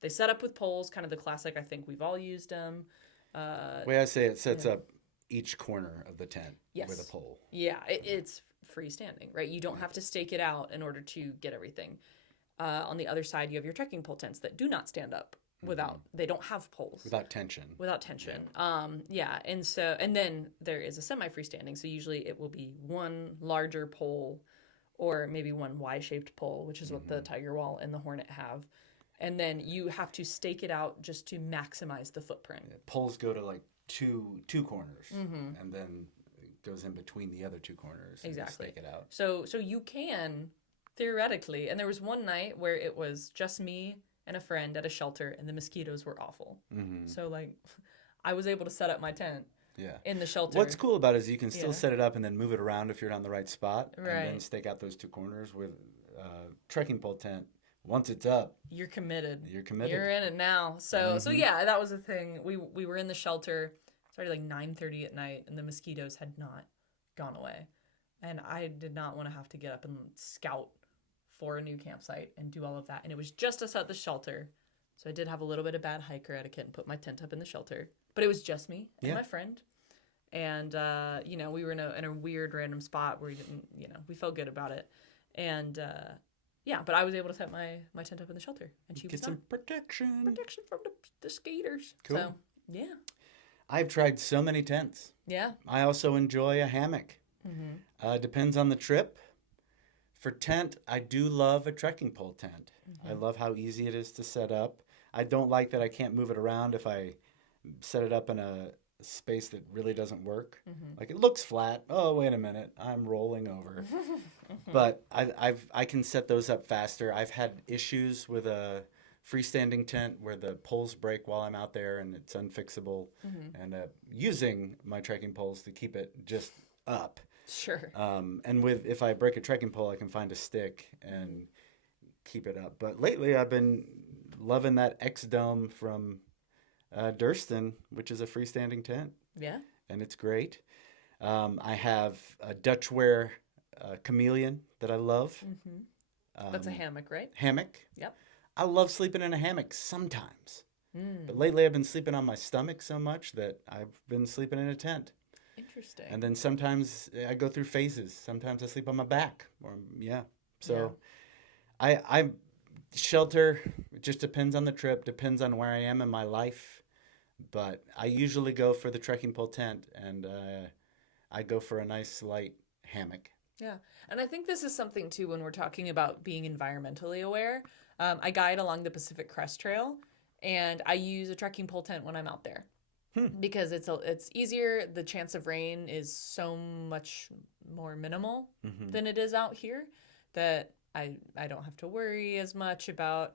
They set up with poles, kind of the classic. I think we've all used them. The way I say it sets up each corner of the tent with a pole. Yeah, it's freestanding, right? You don't have to stake it out in order to get everything. On the other side, you have your trekking pole tents that do not stand up without. They don't have poles. Without tension. And then there is a semi-freestanding. So usually it will be one larger pole, or maybe one Y-shaped pole, which is what the Tiger Wall and the Hornet have. And then you have to stake it out just to maximize the footprint. Poles go to like two corners, and then it goes in between the other two corners. Exactly. And stake it out. So you can theoretically, and there was one night where it was just me and a friend at a shelter, and the mosquitoes were awful. So like, I was able to set up my tent. In the shelter. What's cool about it is you can still set it up and then move it around if you're on the right spot, and then stake out those two corners with trekking pole tent. Once it's up, you're committed. You're committed. You're in it now. So yeah, that was the thing. We were in the shelter. Started like 9:30 at night, and the mosquitoes had not gone away, and I did not want to have to get up and scout for a new campsite and do all of that. And it was just us at the shelter, so I did have a little bit of bad hiker etiquette and put my tent up in the shelter. But it was just me and my friend, and we were in a weird random spot where we didn't, we felt good about it, and. But I was able to set my tent up in the shelter, and she get some protection from the skaters. Cool. So, yeah. I've tried so many tents. Yeah. I also enjoy a hammock. Depends on the trip. For tent, I do love a trekking pole tent. I love how easy it is to set up. I don't like that I can't move it around if I set it up in a space that really doesn't work. Like, it looks flat. Oh, wait a minute, I'm rolling over. But I can set those up faster. I've had issues with a freestanding tent where the poles break while I'm out there and it's unfixable, and using my trekking poles to keep it just up. Sure. And if I break a trekking pole, I can find a stick and keep it up. But lately I've been loving that X-Dome from Durston, which is a freestanding tent. Yeah. And it's great. I have a Dutchware Chameleon that I love. That's a hammock, right? Hammock. Yep. I love sleeping in a hammock sometimes. But lately I've been sleeping on my stomach so much that I've been sleeping in a tent. Interesting. And then sometimes I go through phases. Sometimes I sleep on my back. So I shelter, it just depends on the trip, depends on where I am in my life. But I usually go for the trekking pole tent, and I go for a nice light hammock. Yeah. And I think this is something, too, when we're talking about being environmentally aware. I guide along the Pacific Crest Trail, and I use a trekking pole tent when I'm out there. Because it's easier. The chance of rain is so much more minimal than it is out here, that I don't have to worry as much about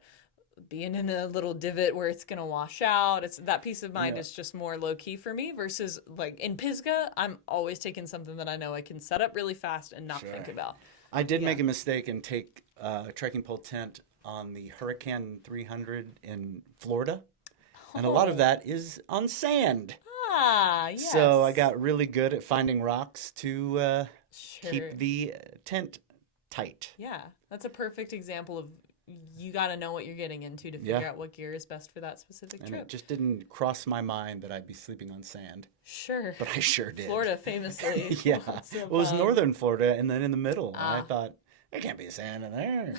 being in a little divot where it's gonna wash out. It's that peace of mind is just more low key for me versus like in Pisgah, I'm always taking something that I know I can set up really fast and not think about. I did make a mistake and take a trekking pole tent on the Hurricane 300 in Florida, and a lot of that is on sand. Ah, yes. So I got really good at finding rocks to keep the tent tight. Yeah, that's a perfect example of you got to know what you're getting into to figure out what gear is best for that specific And trip. it just didn't cross my mind that I'd be sleeping on sand. Sure. But I sure did. Florida, famously. Yeah. Well, it was northern Florida and then in the middle. And I thought, there can't be sand in there.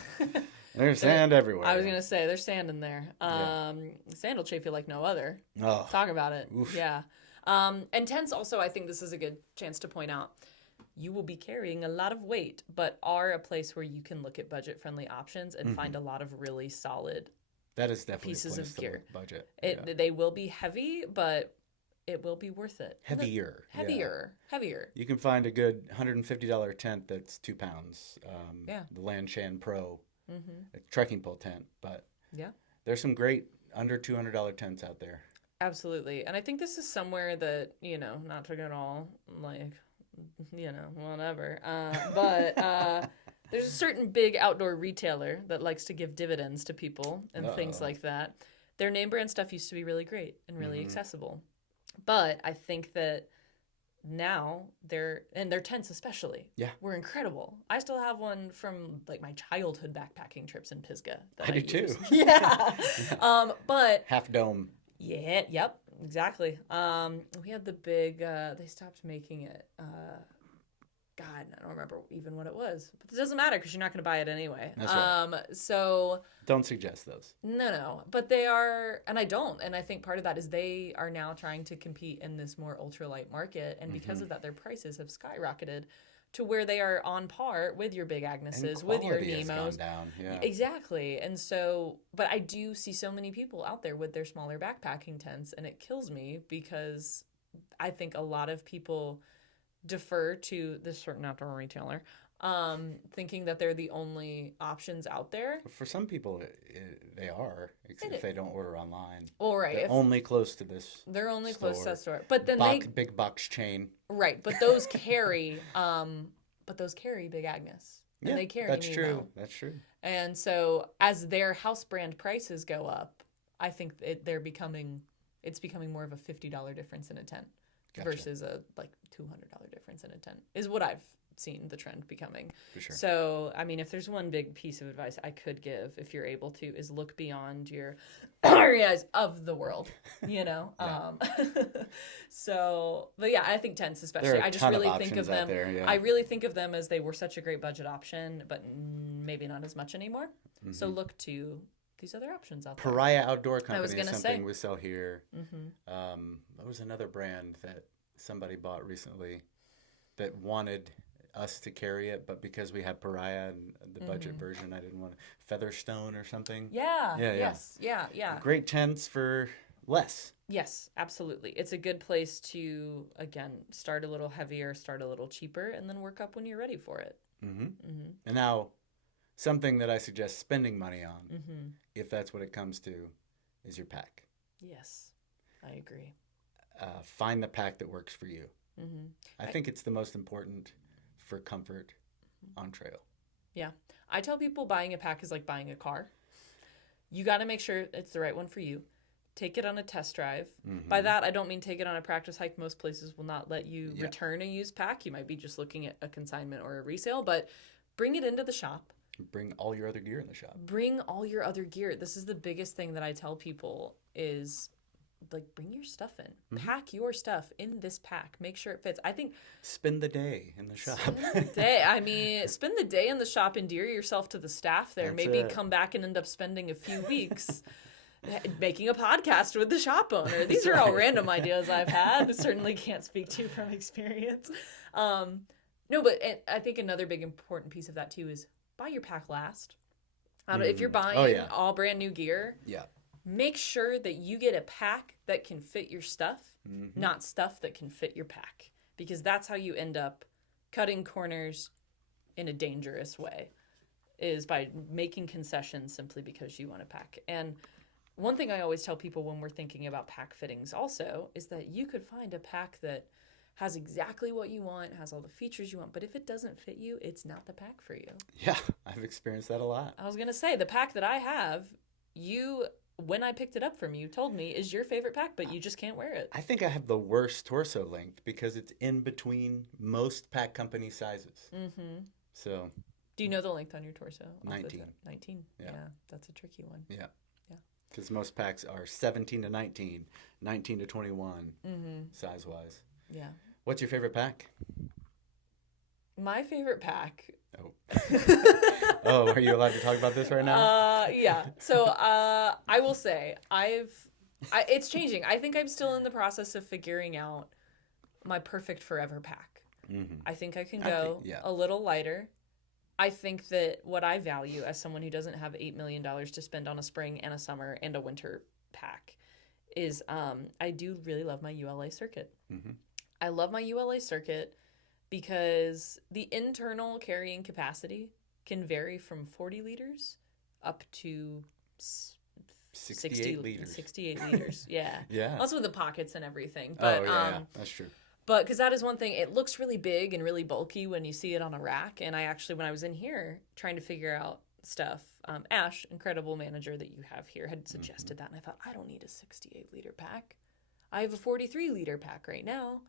There's sand everywhere. I was going to say, there's sand in there. Sand will chafe you like no other. Oh. Talk about it. Oof. Yeah. And tents also, I think this is a good chance to point out, you will be carrying a lot of weight, but are a place where you can look at budget-friendly options and find a lot of really solid that is definitely pieces a place of to gear. look budget. They will be heavy, but it will be worth it. Heavier. Heavier. You can find a good $150 tent that's 2 pounds. The Lanshan Pro a trekking pole tent. But there's some great under $200 tents out there. Absolutely. And I think this is somewhere that, not to get all like, whatever. But there's a certain big outdoor retailer that likes to give dividends to people and things like that. Their name brand stuff used to be really great and really accessible. But I think that now their tents especially were incredible. I still have one from like my childhood backpacking trips in Pisgah. I do too. Yeah. But half dome. Yeah, yep, exactly. We had the big, they stopped making it. God, I don't remember even what it was. But it doesn't matter because you're not going to buy it anyway. That's right. So don't suggest those. No. But they are, and I don't. And I think part of that is they are now trying to compete in this more ultralight market. And because of that, their prices have skyrocketed to where they are on par with your Big Agnes's, with your Nemos. Nemos. Down. Yeah. Exactly. And so, but I do see so many people out there with their smaller backpacking tents, and it kills me because I think a lot of people defer to this certain outdoor retailer, thinking that they're the only options out there. For some people, they are, except if they don't order online. All right. They're only close to this. They're only close to that store. But then big box chain. Right, but those carry Big Agnes. And they carry that's Nemo. true. That's true. And so as their house brand prices go up, I think it's becoming more of a $50 difference in a tent versus a like $200 difference in a tent is what I've seen the trend becoming. For sure. So, I mean, if there's one big piece of advice I could give, if you're able to, is look beyond your areas of the world, So, but yeah, I think tents especially. I just really think of them. I really think of them as they were such a great budget option, but maybe not as much anymore. Mm-hmm. So look to these other options out there. Pariah Outdoor Company is something we sell here. There was another brand that somebody bought recently that wanted us to carry it, but because we had Pariah and the budget version, I didn't want Featherstone or something. Yeah. Great tents for less. Yes, absolutely. It's a good place to, again, start a little heavier, start a little cheaper, and then work up when you're ready for it. And now, something that I suggest spending money on, if that's what it comes to, is your pack. Yes, I agree. Find the pack that works for you. I think it's the most important for comfort on trail. Yeah. I tell people buying a pack is like buying a car. You got to make sure it's the right one for you. Take it on a test drive. By that, I don't mean take it on a practice hike. Most places will not let you return a used pack. You might be just looking at a consignment or a resale, but bring it into the shop. Bring all your other gear in the shop. Bring all your other gear. This is the biggest thing that I tell people is, like, bring your stuff in. Pack your stuff in this pack. Make sure it fits. I think spend the day in the shop. Spend the day in the shop. Endear yourself to the staff there. Maybe come back and end up spending a few weeks making a podcast with the shop owner. These are all random ideas I've had. Certainly can't speak to from experience. No, but I think another big important piece of that too is buy your pack last. If you're buying all brand new gear, make sure that you get a pack that can fit your stuff, not stuff that can fit your pack, because that's how you end up cutting corners in a dangerous way. is by making concessions simply because you want to pack. And one thing I always tell people when we're thinking about pack fittings also is that you could find a pack that has exactly what you want, has all the features you want, but if it doesn't fit you, it's not the pack for you. Yeah, I've experienced that a lot. I was going to say, the pack that I have, when I picked it up from you, told me is your favorite pack, but you just can't wear it. I think I have the worst torso length because it's in between most pack company sizes. Mm-hmm. So. Do you know the length on your torso? 19. 19. Yeah, that's a tricky one. Yeah. Yeah. Because most packs are 17 to 19, 19 to 21 size-wise. Yeah. What's your favorite pack? My favorite pack. Oh. Oh, are you allowed to talk about this right now? Yeah. So I will say it's changing. I think I'm still in the process of figuring out my perfect forever pack. Mm-hmm. I think I can go a little lighter. I think that what I value as someone who doesn't have $8 million to spend on a spring and a summer and a winter pack is I do really love my ULA circuit. Mm-hmm. I love my ULA circuit because the internal carrying capacity can vary from 40 liters up to 68 liters. 68 liters, yeah. Yeah. Also with the pockets and everything. But, yeah, that's true. But because that is one thing, it looks really big and really bulky when you see it on a rack. And I actually, when I was in here trying to figure out stuff, Ash, incredible manager that you have here, had suggested that. And I thought, I don't need a 68-liter pack. I have a 43-liter pack right now.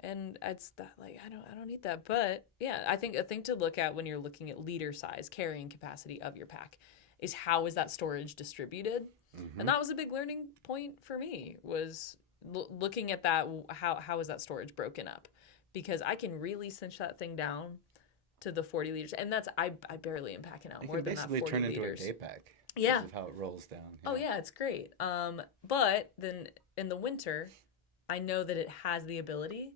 And it's that, like, I don't need that. But yeah, I think a thing to look at when you're looking at liter size, carrying capacity of your pack, is how is that storage distributed? Mm-hmm. And that was a big learning point for me, was looking at that, how is that storage broken up? Because I can really cinch that thing down to the 40 liters. And that's, I barely am packing out more than that 40 liters. It can basically turn into a day pack. Yeah. Because of how it rolls down. Yeah. Oh, yeah, it's great. But then in the winter, I know that it has the ability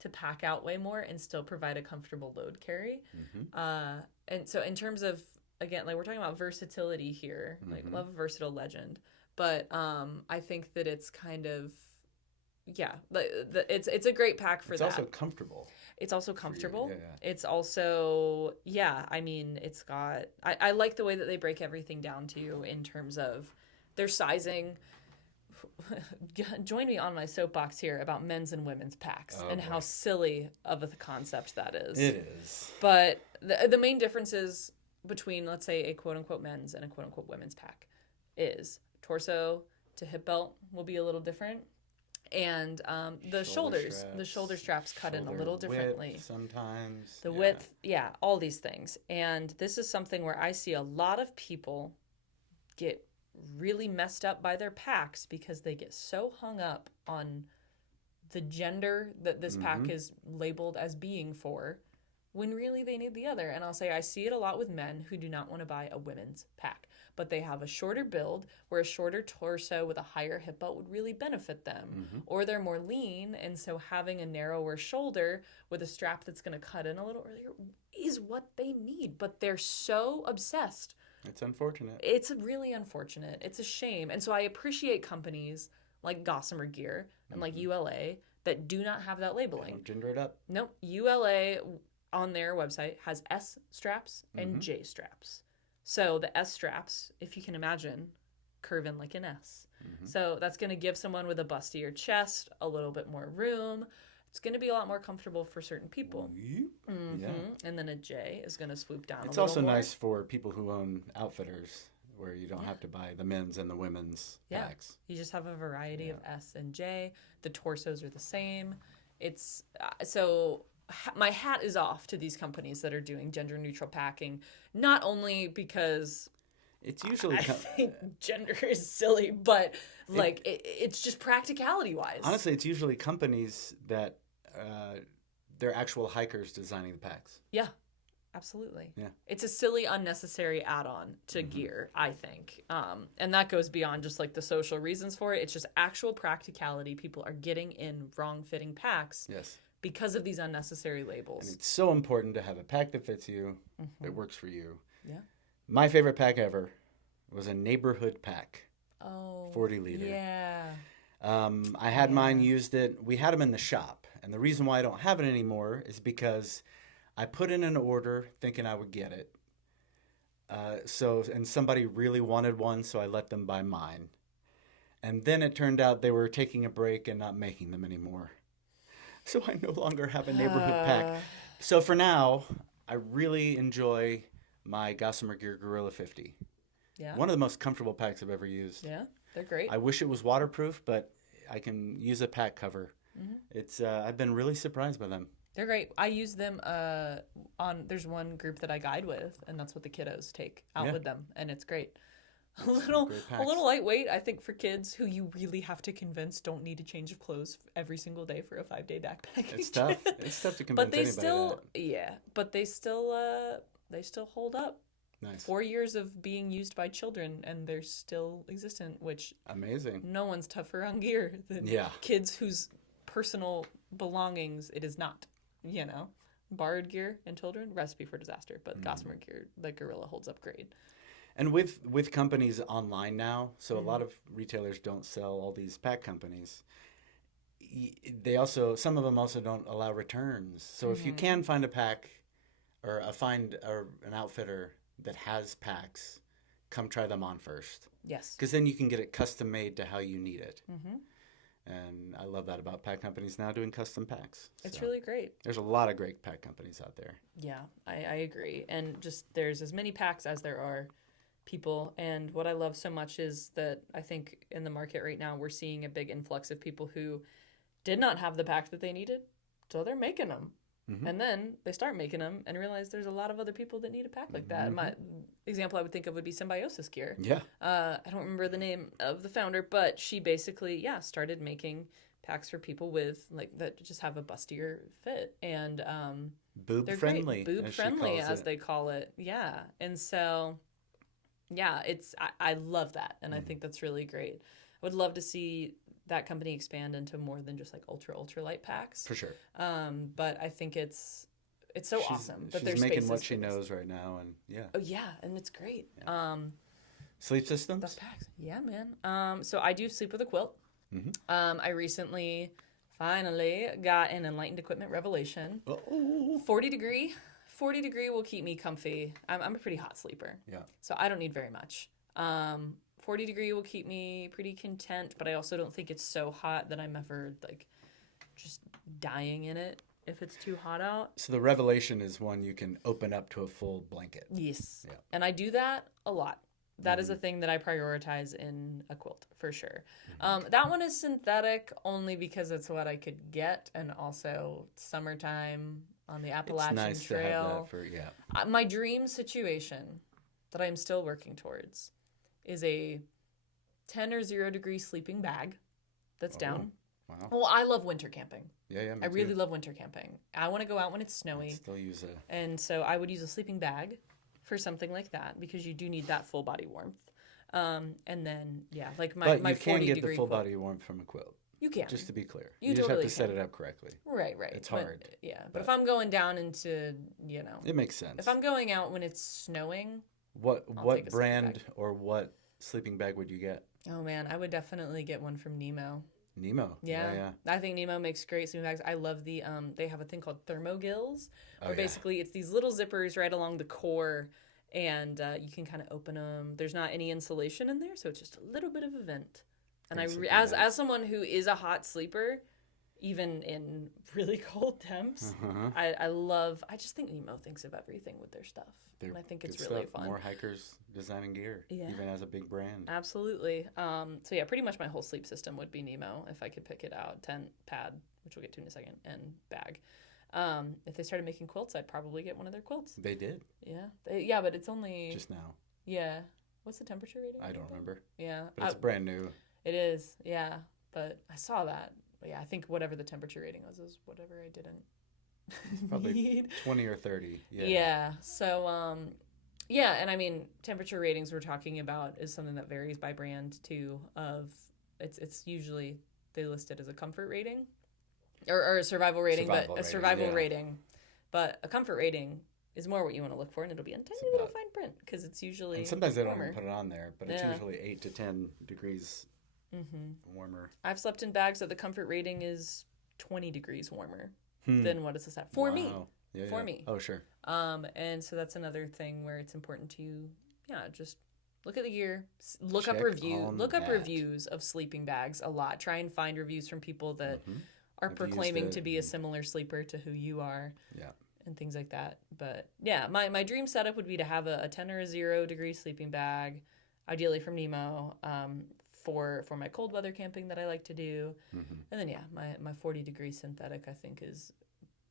to pack out way more and still provide a comfortable load carry. Mm-hmm. And so in terms of, again, like we're talking about versatility here, like love a versatile legend. But I think that it's kind of, it's a great pack for that. It's also comfortable. It's also comfortable. Yeah. It's also, I mean, it's got, I like the way that they break everything down to you in terms of their sizing. Join me on my soapbox here about men's and women's packs and how silly of a concept that is. It is. But the main differences between, let's say, a quote-unquote men's and a quote-unquote women's pack is torso to hip belt will be a little different. And the shoulder straps cut in a little differently. Width sometimes. The width, all these things. And this is something where I see a lot of people get really messed up by their packs because they get so hung up on the gender that this pack is labeled as being for, when really they need the other. And I'll say I see it a lot with men who do not want to buy a women's pack, but they have a shorter build where a shorter torso with a higher hip belt would really benefit them. Or they're more lean, and so having a narrower shoulder with a strap that's going to cut in a little earlier is what they need. But they're so obsessed. It's unfortunate. It's really unfortunate. It's a shame. And so I appreciate companies like Gossamer Gear and like ULA that do not have that labeling. Don't gender it up. Nope. ULA on their website has S straps and J straps. So the S straps, if you can imagine, curve in like an S. So that's going to give someone with a bustier chest a little bit more room. It's going to be a lot more comfortable for certain people. Yeah. And then a J is going to swoop down It's a little also more. nice for people who own outfitters where you don't have to buy the men's and the women's packs. You just have a variety of S and J. The torsos are the same. It's so my hat is off to these companies that are doing gender neutral packing, not only because it's usually I think gender is silly, but like it's just practicality wise. Honestly, it's usually companies that they're actual hikers designing the packs. Yeah, absolutely. Yeah, it's a silly, unnecessary add-on to gear, I think, and that goes beyond just like the social reasons for it. It's just actual practicality. People are getting in wrong-fitting packs. Yes. Because of these unnecessary labels. And it's so important to have a pack that fits you, that works for you. Yeah. My favorite pack ever was a neighborhood pack. Oh. 40 liter. Yeah. I had mine, used it. We had them in the shop. And the reason why I don't have it anymore is because I put in an order thinking I would get it. And somebody really wanted one, so I let them buy mine. And then it turned out they were taking a break and not making them anymore. So I no longer have a neighborhood pack. So for now, I really enjoy my Gossamer Gear Gorilla 50. Yeah. One of the most comfortable packs I've ever used. Yeah, they're great. I wish it was waterproof, but I can use a pack cover. It's I've been really surprised by them. They're great. I use them there's one group that I guide with, and that's what the kiddos take out with them, and it's great. A little lightweight, I think, for kids who you really have to convince don't need a change of clothes every single day for a 5-day backpacking. It's tough. It's tough to convince But they still hold up. Nice. 4 years of being used by children, and they're still existent, which amazing. No one's tougher on gear than kids whose personal belongings it is not. Borrowed gear and children, recipe for disaster. But Gossamer gear, the Gorilla, holds up great. And with companies online now, so a lot of retailers don't sell all these pack companies. Some of them also don't allow returns. So if you can find a pack or an outfitter that has packs, come try them on first. Yes. Because then you can get it custom made to how you need it. And I love that about pack companies now doing custom packs. It's really great. There's a lot of great pack companies out there. Yeah, I agree. And just there's as many packs as there are people. And what I love so much is that I think in the market right now, we're seeing a big influx of people who did not have the pack that they needed. So they're making them. And then they start making them and realize there's a lot of other people that need a pack like that. My example I would think of would be Symbiosis Gear. Yeah. I don't remember the name of the founder, but she basically, started making packs for people with that just have a bustier fit and boob friendly. Boob friendly, as they call it. Yeah. And so, I love that, and I think that's really great. I would love to see that company expand into more than just ultra light packs. For sure. But I think it's so awesome that she's making what she knows right now, and Oh yeah, and it's great. Yeah. Sleep systems? Best packs. Yeah, man. So I do sleep with a quilt. I recently finally got an Enlightened Equipment Revelation. 40 degree will keep me comfy. I'm a pretty hot sleeper. Yeah. So I don't need very much. 40 degree will keep me pretty content, but I also don't think it's so hot that I'm ever just dying in it if it's too hot out. So the Revelation is one you can open up to a full blanket. Yes. Yeah. And I do that a lot. That is a thing that I prioritize in a quilt for sure. That one is synthetic only because it's what I could get, and also summertime on the Appalachian Trail. Trail. To have that for, my dream situation that I'm still working towards is a 10 or 0 degree sleeping bag that's down. Wow. Well, I love winter camping. Yeah, I really love winter camping. I want to go out when it's snowy. Still use a... And so I would use a sleeping bag for something like that because you do need that full body warmth. And then, my 40 degree But you can get the full quilt. body warmth from a quilt. You can. Just to be clear. You just totally have to set can. it up correctly. Right. It's hard. But if I'm going down into, It makes sense. if I'm going out when it's snowing. What take a brand sleeping bag. or what sleeping bag would you get? Oh, man, I would definitely get one from Nemo. Nemo. Yeah. I think Nemo makes great sleeping bags. I love the, they have a thing called thermogills, where yeah. basically it's these little zippers right along the core, and you can kind of open them. There's not any insulation in there, so it's just a little bit of a vent. And as someone who is a hot sleeper, even in really cold temps, I just think Nemo thinks of everything with their stuff. And I think it's really fun. More hikers designing gear, even as a big brand. Absolutely. So yeah, pretty much my whole sleep system would be Nemo if I could pick it out. Tent, pad, which we'll get to in a second, and bag. If they started making quilts, I'd probably get one of their quilts. They did. Yeah, but it's only... Just now. Yeah. What's the temperature rating? I don't remember. Yeah. But it's brand new. It is, yeah. But I saw that. But yeah, I think whatever the temperature rating was whatever I didn't probably need. 20 or 30. Yeah. So, and I mean, temperature ratings we're talking about is something that varies by brand too. It's usually they list it as a comfort rating or a survival rating, rating. But a comfort rating is more what you want to look for, and it'll be in tiny little fine print because it's usually. And sometimes they don't warmer. even put it on there, but it's usually 8 to 10 degrees warmer. I've slept in bags that the comfort rating is 20 degrees warmer than what is this at for me. Yeah, for me. Oh, sure. And so that's another thing where it's important to, just look at the gear, look Check up on reviews of sleeping bags a lot. Try and find reviews from people that are Have proclaiming used to it be a similar sleeper to who you are. Yeah. And things like that. But yeah, my dream setup would be to have a 10 or a 0 degree sleeping bag, ideally from Nemo, for my cold weather camping that I like to do. And then my 40 degree synthetic I think is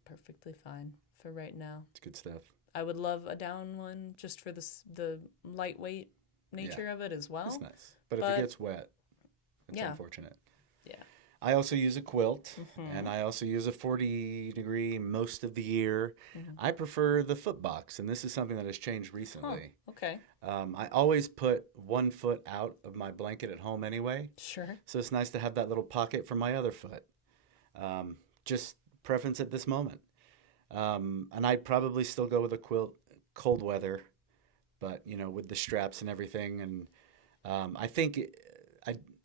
perfectly fine for right now. It's good stuff. I would love a down one just for the lightweight nature of it as well. It's nice. But if it gets wet, it's unfortunate. Yeah. I also use a quilt, and I also use a 40 degree most of the year. I prefer the foot box, and this is something that has changed recently. Okay. I always put 1 foot out of my blanket at home anyway. Sure. So it's nice to have that little pocket for my other foot. Just preference at this moment. And I'd probably still go with a quilt cold weather, but, with the straps and everything. And I think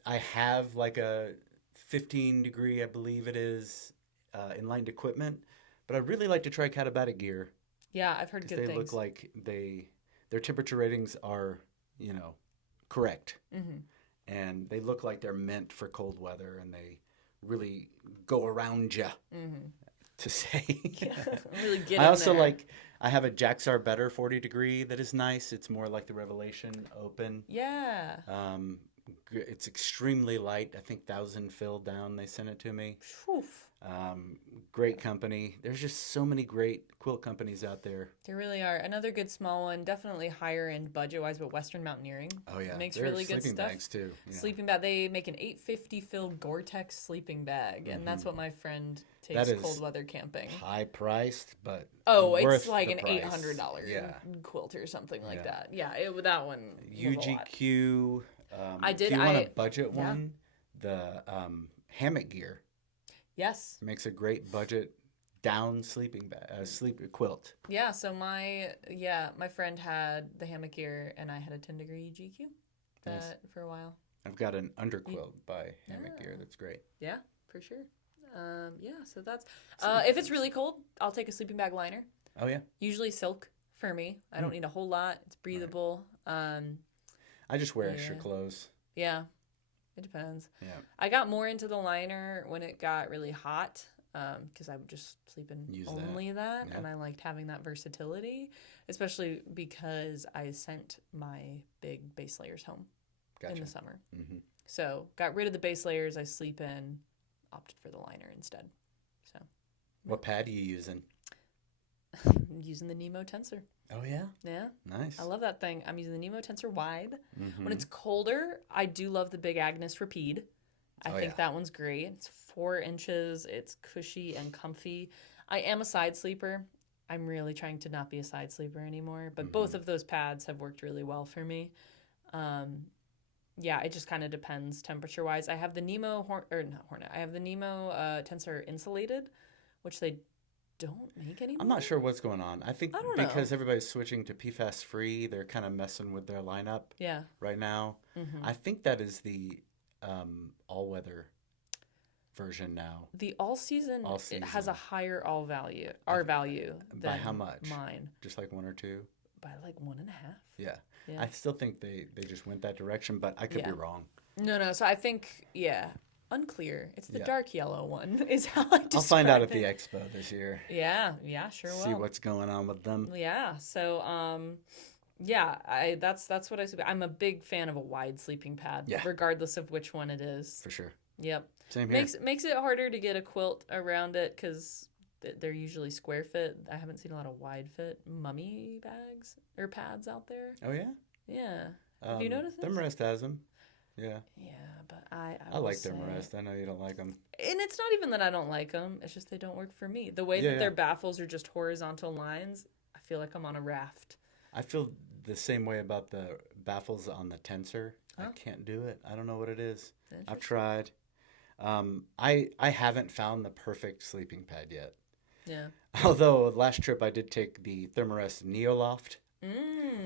I have like a 15 degree, I believe it is, inlined equipment, but I'd really like to try Katabatic gear. Yeah, I've heard good they things. Look like their temperature ratings are, correct. And they look like they're meant for cold weather, and they really go around you, to say. Really get I in also there. I have a Jaxar Better 40 degree that is nice. It's more like the Revelation open. Yeah. It's extremely light. I think 1,000 filled down. They sent it to me. Oof. Great company. There's just so many great quilt companies out there. There really are. Another good small one, definitely higher end budget wise, but Western Mountaineering. Oh yeah, makes there really are good sleeping stuff. bags too. Yeah. Sleeping bag. They make an 850 filled Gore-Tex sleeping bag, and that's what my friend takes That is cold weather camping. High priced, but It's worth like the an price. $800 quilt or something like Yeah. that. Yeah, that one. was a lot. UGQ. I did. If you want a budget yeah. one, the hammock gear Yes. makes a great budget down sleeping bag, sleep quilt. Yeah. So my friend had the hammock gear, and I had a 10 degree GQ Nice. for a while. I've got an underquilt by Hammock Gear that's great. Yeah, for sure. So that's if it's really cold, I'll take a sleeping bag liner. Oh yeah. Usually silk for me. I don't need a whole lot. It's breathable. I just wear extra clothes. Yeah, it depends. Yeah. I got more into the liner when it got really hot because I would just sleep in only that. Yeah. And I liked having that versatility, especially because I sent my big base layers home in the summer. So got rid of the base layers I sleep in, opted for the liner instead. So What pad are you using? I'm using the Nemo Tensor. Oh yeah. Yeah. Nice. I love that thing. I'm using the Nemo Tensor wide. Mm-hmm. When it's colder, I do love the Big Agnes Rapide. I think that one's great. It's 4 inches. It's cushy and comfy. I am a side sleeper. I'm really trying to not be a side sleeper anymore. But both of those pads have worked really well for me. Yeah, it just kind of depends temperature-wise. I have the Nemo I have the Nemo Tensor insulated, which they don't make anymore. I'm not sure what's going on. I think I don't know. because everybody's switching to PFAS free, they're kind of messing with their lineup right now. I think that is the all-weather version now. The all season it has a higher value than By how much? Mine. Just like 1 or 2? By like 1.5. Yeah. Yeah. I still think they just went that direction, but I could be wrong. No. So I think, unclear. It's the dark yellow one is how I describe I'll find out at it. the expo this year. Yeah, sure will. See what's going on with them. Yeah. So that's what I said. I'm a big fan of a wide sleeping pad, regardless of which one it is. For sure. Yep. Same here. Makes it harder to get a quilt around it because they're usually square fit. I haven't seen a lot of wide fit mummy bags or pads out there. Oh yeah. Yeah. Have you noticed this? Thermarest has them. Yeah. Yeah, but I like say- Thermarest. I know you don't like them. And it's not even that I don't like them. It's just they don't work for me. The way that their baffles are just horizontal lines, I feel like I'm on a raft. I feel the same way about the baffles on the Tensor. I can't do it. I don't know what it is. I've tried. I haven't found the perfect sleeping pad yet. Yeah. Although last trip I did take the Thermarest Neoloft.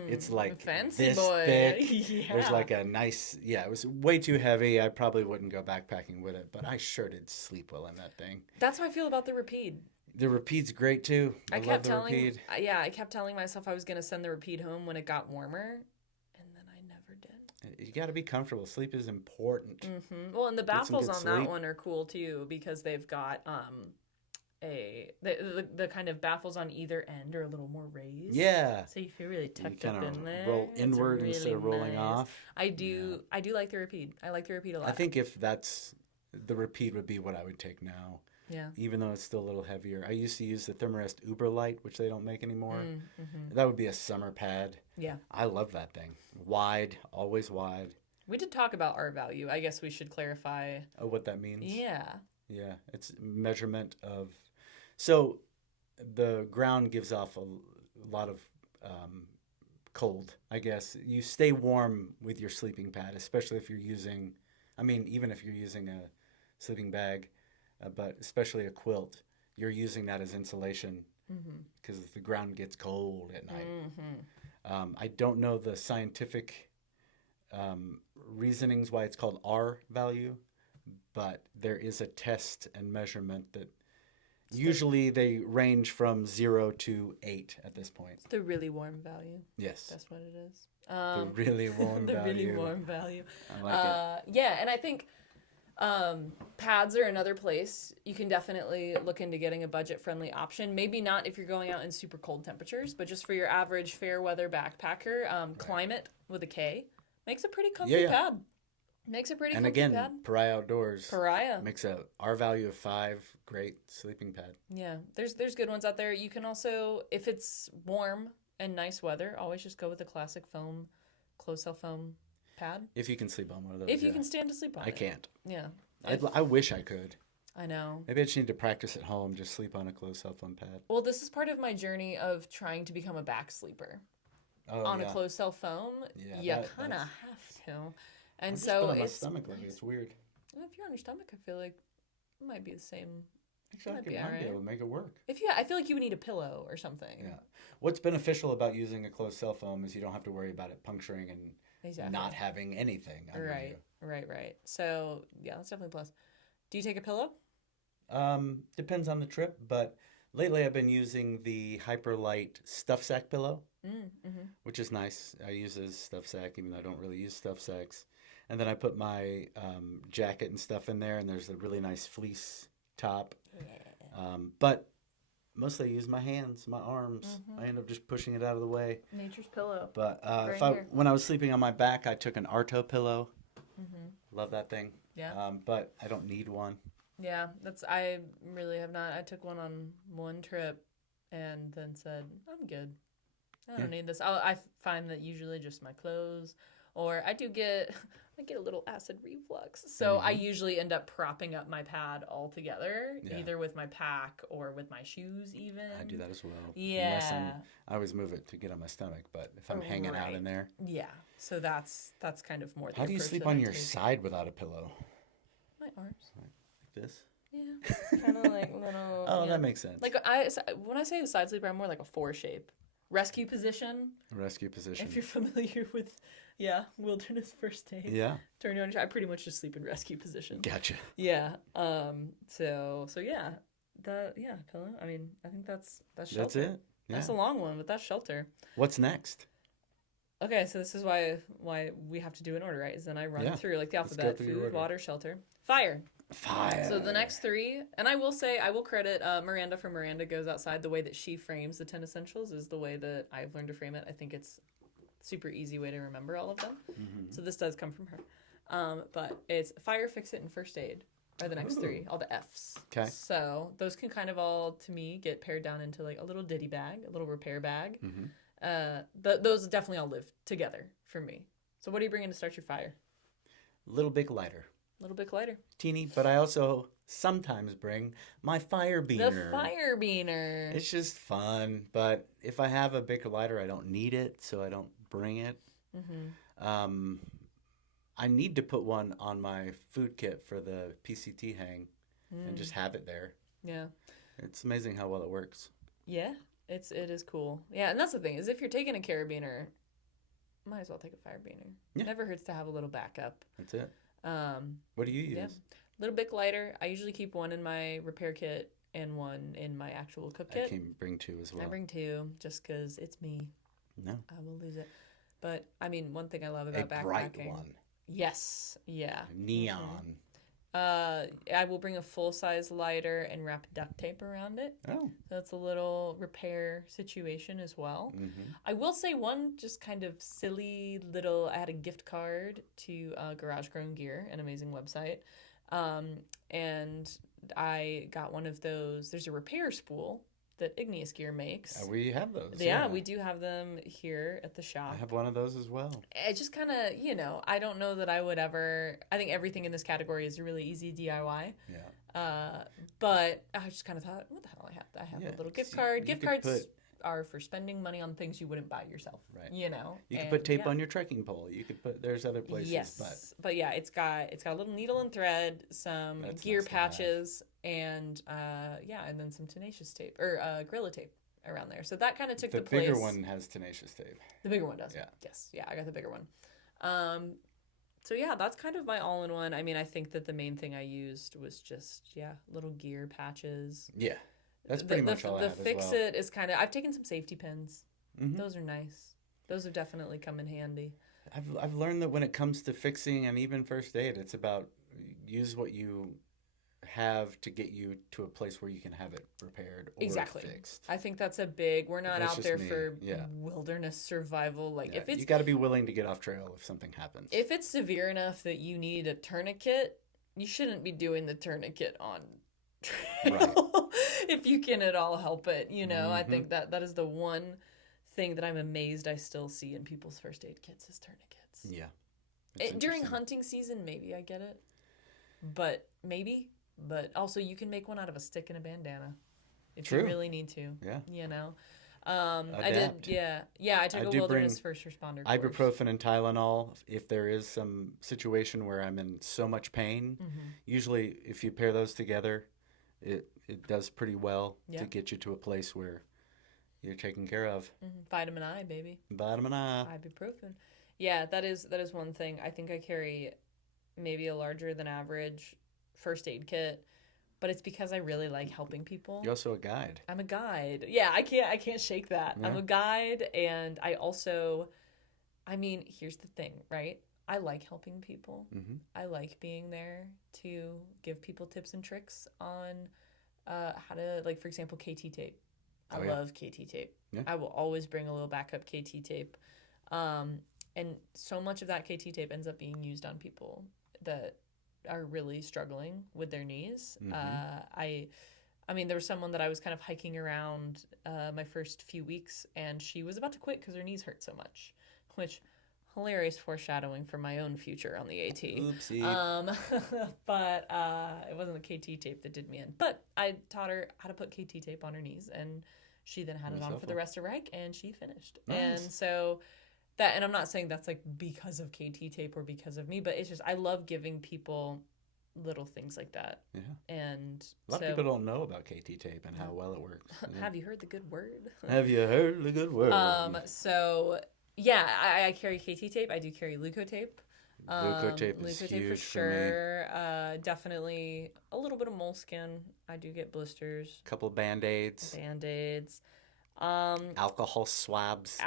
It's like fancy this boy. thick. Yeah. There's like a nice, it was way too heavy. I probably wouldn't go backpacking with it, but I sure did sleep well in that thing. That's how I feel about the Rapide. The Repeat's great too. I love the Repeat. I kept telling myself I was going to send the Repeat home when it got warmer, and then I never did. You got to be comfortable. Sleep is important. Mm-hmm. Well, and the baffles on that one are cool too because they've got the kind of baffles on either end are a little more raised. Yeah. So you feel really tucked up in there. Roll inward really instead of rolling off. I do like the Repeat. I like the Repeat a lot. I think if that's the Repeat would be what I would take now. Yeah. Even though it's still a little heavier. I used to use the Thermarest Uber Light, which they don't make anymore. Mm-hmm. That would be a summer pad. Yeah. I love that thing. Wide, always wide. We did talk about R value. I guess we should clarify. Oh, what that means? Yeah. Yeah. It's measurement of... So the ground gives off a lot of cold, I guess. You stay warm with your sleeping pad, especially if you're using... even if you're using a sleeping bag... but especially a quilt, you're using that as insulation because the ground gets cold at night. Mm-hmm. I don't know the scientific reasonings why it's called R value, but there is a test and measurement that usually they range from 0 to 8 at this point. It's the really warm value. Yes. That's what it is. The really warm value. The really warm value. I like it. Yeah, and I think... pads are another place. You can definitely look into getting a budget-friendly option. Maybe not if you're going out in super cold temperatures, but just for your average fair weather backpacker, Climate with a K makes a pretty comfy pad. Makes a pretty comfy pad. And again, Pariah Outdoors. Pariah makes a R value of 5 great sleeping pad. Yeah, there's good ones out there. You can also, if it's warm and nice weather, always just go with the classic foam, closed cell foam pad. If you can sleep on one of those. If you can stand to sleep on it. I can't. Yeah. I wish I could. I know. Maybe I just need to practice at home, just sleep on a closed cell phone pad. Well, this is part of my journey of trying to become a back sleeper. A closed cell foam. Yeah, you kind of have to. And I'm so just on my stomach lately. It's weird. If you're on your stomach, I feel like it might be the same. Actually, I might be able to make it work. I feel like you would need a pillow or something. Yeah. What's beneficial about using a closed cell foam is you don't have to worry about it puncturing and not having anything under you. Right. So, yeah, that's definitely a plus. Do you take a pillow? Depends on the trip, but lately I've been using the Hyperlight stuff sack pillow, which is nice. I use it as stuff sack, even though I don't really use stuff sacks. And then I put my jacket and stuff in there, and there's a really nice fleece top. Yeah. But mostly I use my hands, my arms. I end up just pushing it out of the way. Nature's pillow. But when I was sleeping on my back, I took an Arto pillow. Love that thing. Yeah. But I don't need one. Yeah, I really have not. I took one on one trip and then said, I'm good. I don't need this. I find that usually just my clothes, or I get a little acid reflux. So I usually end up propping up my pad altogether, either with my pack or with my shoes even. I do that as well. Yeah. I always move it to get on my stomach, but if I'm hanging out in there. Yeah. So that's kind of more the How do you sleep on your side without a pillow? My arms. Like this? Yeah. Kind of like little. Oh, that makes sense. Like when I say a side sleeper, I'm more like a 4 shape. Rescue position. If you're familiar with, wilderness first aid. Yeah. Turn you on. I pretty much just sleep in rescue position. Gotcha. Yeah. So yeah. Pillow. I mean, I think that's shelter. That's it. Yeah. That's a long one, but that's shelter. What's next? Okay, so this is why we have to do an order, right? Is then I run through like the alphabet: food, water, shelter, fire. So the next 3, and I will credit Miranda for Miranda Goes Outside. The way that she frames the 10 essentials is the way that I've learned to frame it. I think it's super easy way to remember all of them. So this does come from her. But it's fire, fix it, and first aid are the next 3, all the F's. Okay. So those can kind of all, to me, get pared down into like a little ditty bag, a little repair bag. Those definitely all live together for me. So what are you bringing to start your fire? Little bit lighter. A little bit lighter. Teeny, but I also sometimes bring my fire beaner. The fire beaner. It's just fun, but if I have a big lighter, I don't need it, so I don't bring it. I need to put one on my food kit for the PCT hang and just have it there. Yeah. It's amazing how well it works. Yeah, it is cool. Yeah, and that's the thing, is if you're taking a carabiner, might as well take a fire beaner. Yeah. Never hurts to have a little backup. That's it. What do you use? Yeah. Little bit lighter. I usually keep one in my repair kit, and one in my actual cook I kit. can bring 2 as well. I bring 2 just because it's me. No. I will lose it. But, I mean, one thing I love about backpacking. A bright one. Yes. Yeah. Neon. I will bring a full-size lighter and wrap duct tape around it. Oh. So it's a little repair situation as well. Mm-hmm. I will say one just kind of silly little, I had a gift card to Garage Grown Gear, an amazing website. And I got one of those, there's a repair spool that Igneous Gear makes. We have those. Yeah, we do have them here at the shop. I have one of those as well. It just kind of, I don't know that I would ever, I think everything in this category is a really easy DIY. Yeah. But I just kind of thought, what the hell, I have a little gift card. Gift cards are for spending money on things you wouldn't buy yourself. Right. You could put tape on your trekking pole. You could put, there's other places. Yes. But yeah, it's got a little needle and thread, some gear patches, and and then some tenacious tape or Gorilla tape around there. So that kind of took the place. The bigger one has tenacious tape. The bigger one does. Yeah. Yes. Yeah, I got the bigger one. So yeah, that's kind of my all-in-one. I mean, I think that the main thing I used was just little gear patches. Yeah. That's pretty much all I have as well. The fix-it is kind of... I've taken some safety pins. Mm-hmm. Those are nice. Those have definitely come in handy. I've learned that when it comes to fixing and even first aid, it's about use what you have to get you to a place where you can have it repaired or fixed. I think that's a big... We're not out there for wilderness survival. If it's... You got to be willing to get off trail if something happens. If it's severe enough that you need a tourniquet, you shouldn't be doing the tourniquet on trail. Right. If you can at all help it, Mm-hmm. I think that is the one thing that I'm amazed I still see in people's first aid kits is tourniquets. Yeah. During hunting season, maybe I get it. But also you can make one out of a stick and a bandana if you really need to. Yeah. I did. Yeah. I took a wilderness first responder course. Ibuprofen and Tylenol if there is some situation where I'm in so much pain. Mm-hmm. Usually, if you pair those together, it does pretty well to get you to a place where you're taken care of. Mm-hmm. Vitamin I, baby. Vitamin I. Ibuprofen. Yeah, that is one thing. I think I carry maybe a larger than average first aid kit. But it's because I really like helping people. You're also a guide. I'm a guide. Yeah, I can't shake that. Yeah. I'm a guide, and I also, here's the thing, right? I like helping people. Mm-hmm. I like being there to give people tips and tricks on how to, for example, KT tape. I love KT tape. Yeah. I will always bring a little backup KT tape. And so much of that KT tape ends up being used on people that are really struggling with their knees. Mm-hmm. There was someone that I was kind of hiking around my first few weeks, and she was about to quit because her knees hurt so much, which hilarious foreshadowing for my own future on the AT. Oopsie. But it wasn't the KT tape that did me in. But I taught her how to put KT tape on her knees, and she then had it on for the rest of her hike, and she finished. Nice. And so... and I'm not saying that's because of KT tape or because of me, but it's just I love giving people little things like that. Yeah. And a lot of people don't know about KT tape and how well it works. Yeah. Have you heard the good word? Have you heard the good word? So yeah, I carry KT tape. I do carry Leuco tape. Leuco tape is huge for sure. Definitely a little bit of moleskin. I do get blisters. A couple Band-Aids. Alcohol swabs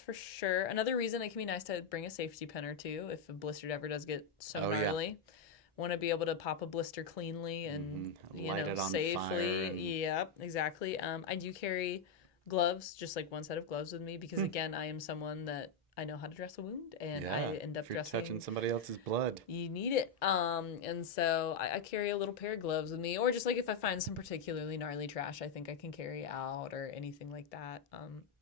for sure. Another reason it can be nice to bring a safety pin or two if a blister ever does get so gnarly. Want to be able to pop a blister cleanly and light it on safely. Fire and... Yep, exactly. I do carry gloves, just one set of gloves with me because again, I am someone that I know how to dress a wound, and I end up if you're dressing. Touching somebody else's blood. You need it. And so I carry a little pair of gloves with me, or just if I find some particularly gnarly trash, I think I can carry out or anything like that.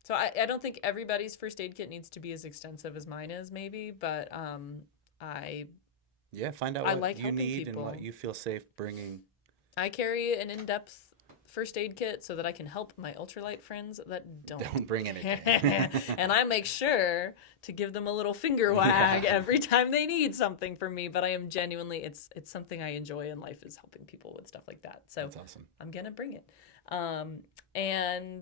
So I don't think everybody's first aid kit needs to be as extensive as mine is, maybe, but find out what you need people. And what you feel safe bringing. I carry an in-depth first aid kit so that I can help my ultralight friends that don't bring anything. And I make sure to give them a little finger wag every time they need something from me. But I am genuinely, it's something I enjoy in life is helping people with stuff like that. So that's awesome. I'm going to bring it. And then,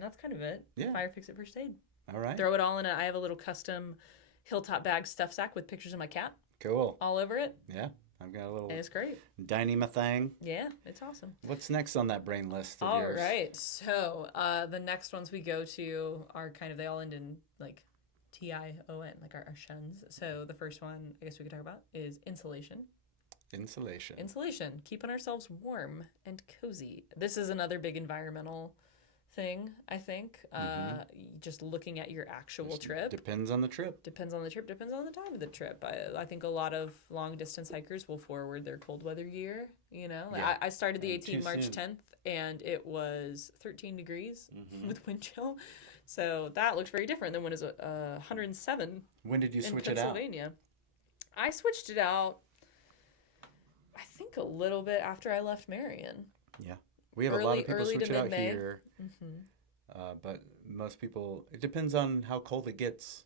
that's kind of it. Yeah. Fire Fix It First Aid. All right. Throw it all in I have a little custom Hilltop bag stuff sack with pictures of my cat. Cool. All over it. Yeah. I've got a little And it's great. Dyneema thing. Yeah, it's awesome. What's next on that brain list of All yours? right. So the next ones we go to are kind of, they all end in like TION, like our shuns. So the first one I guess we could talk about is insulation. Insulation, keeping ourselves warm and cozy. This is another big environmental thing, I think. Just looking at your actual trip. Depends on the trip. Depends on the trip, depends on the time of the trip. I think a lot of long distance hikers will forward their cold weather gear, you know. Like Yeah. I started the And 18 too March soon. 10th and it was 13 degrees with wind chill. So that looks very different than when it was 107 When did you in switch it out? Pennsylvania. I switched it out, I think, a little bit after I left Marion. Yeah. We have a lot of people early to switch it out mid-May. here. But most people, it depends on how cold it gets.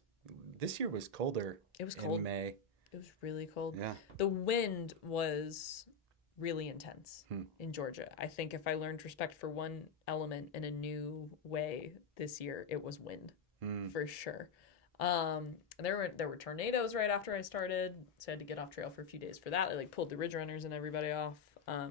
This year was colder. It was cold. In May. It was really cold. Yeah. The wind was really intense in Georgia. I think if I learned respect for one element in a new way this year, it was wind, for sure. And there were tornadoes right after I started, so I had to get off trail for a few days for that. I like pulled the ridge runners and everybody off. I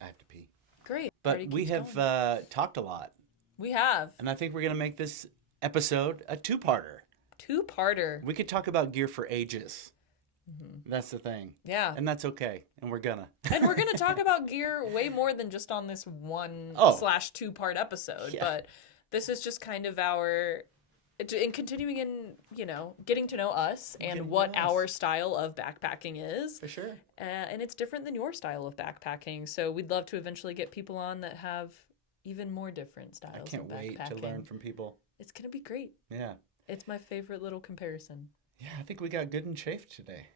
have to pee. Great. But Party we keeps have going. talked a lot. We have And I think we're going to make this episode a two-parter. two-parter. We could talk about gear for ages. That's the thing. Yeah. And that's okay. And we're gonna. And we're going to talk about gear way more than just on this one / two-part episode. Yeah. But this is just kind of our, in continuing in, you know, getting to know us and Getting what to know us. our style of backpacking is. For sure. And it's different than your style of backpacking. So we'd love to eventually get people on that have even more different styles I of can't wait to backpacking. learn from people. It's going to be great. Yeah. It's my favorite little comparison. Yeah, I think we got good and chafed today.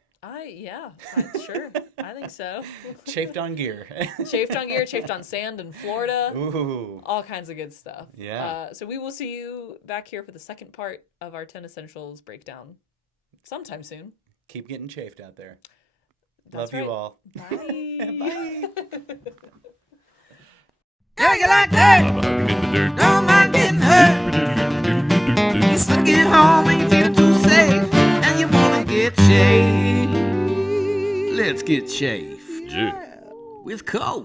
Sure. I think so. Chafed on gear. Chafed on gear, chafed on sand in Florida. Ooh. All kinds of good stuff. Yeah. So we will see you back here for the second part of our 10 Essentials breakdown sometime soon. Keep getting chafed out there. That's Love you right. all. Bye. Bye. Yeah, you like that? I'm hugging in the dirt. Don't mind getting hurt. You stuck at home and you feel too safe, and you wanna get shaved. Let's get shaved Yeah. with Cole.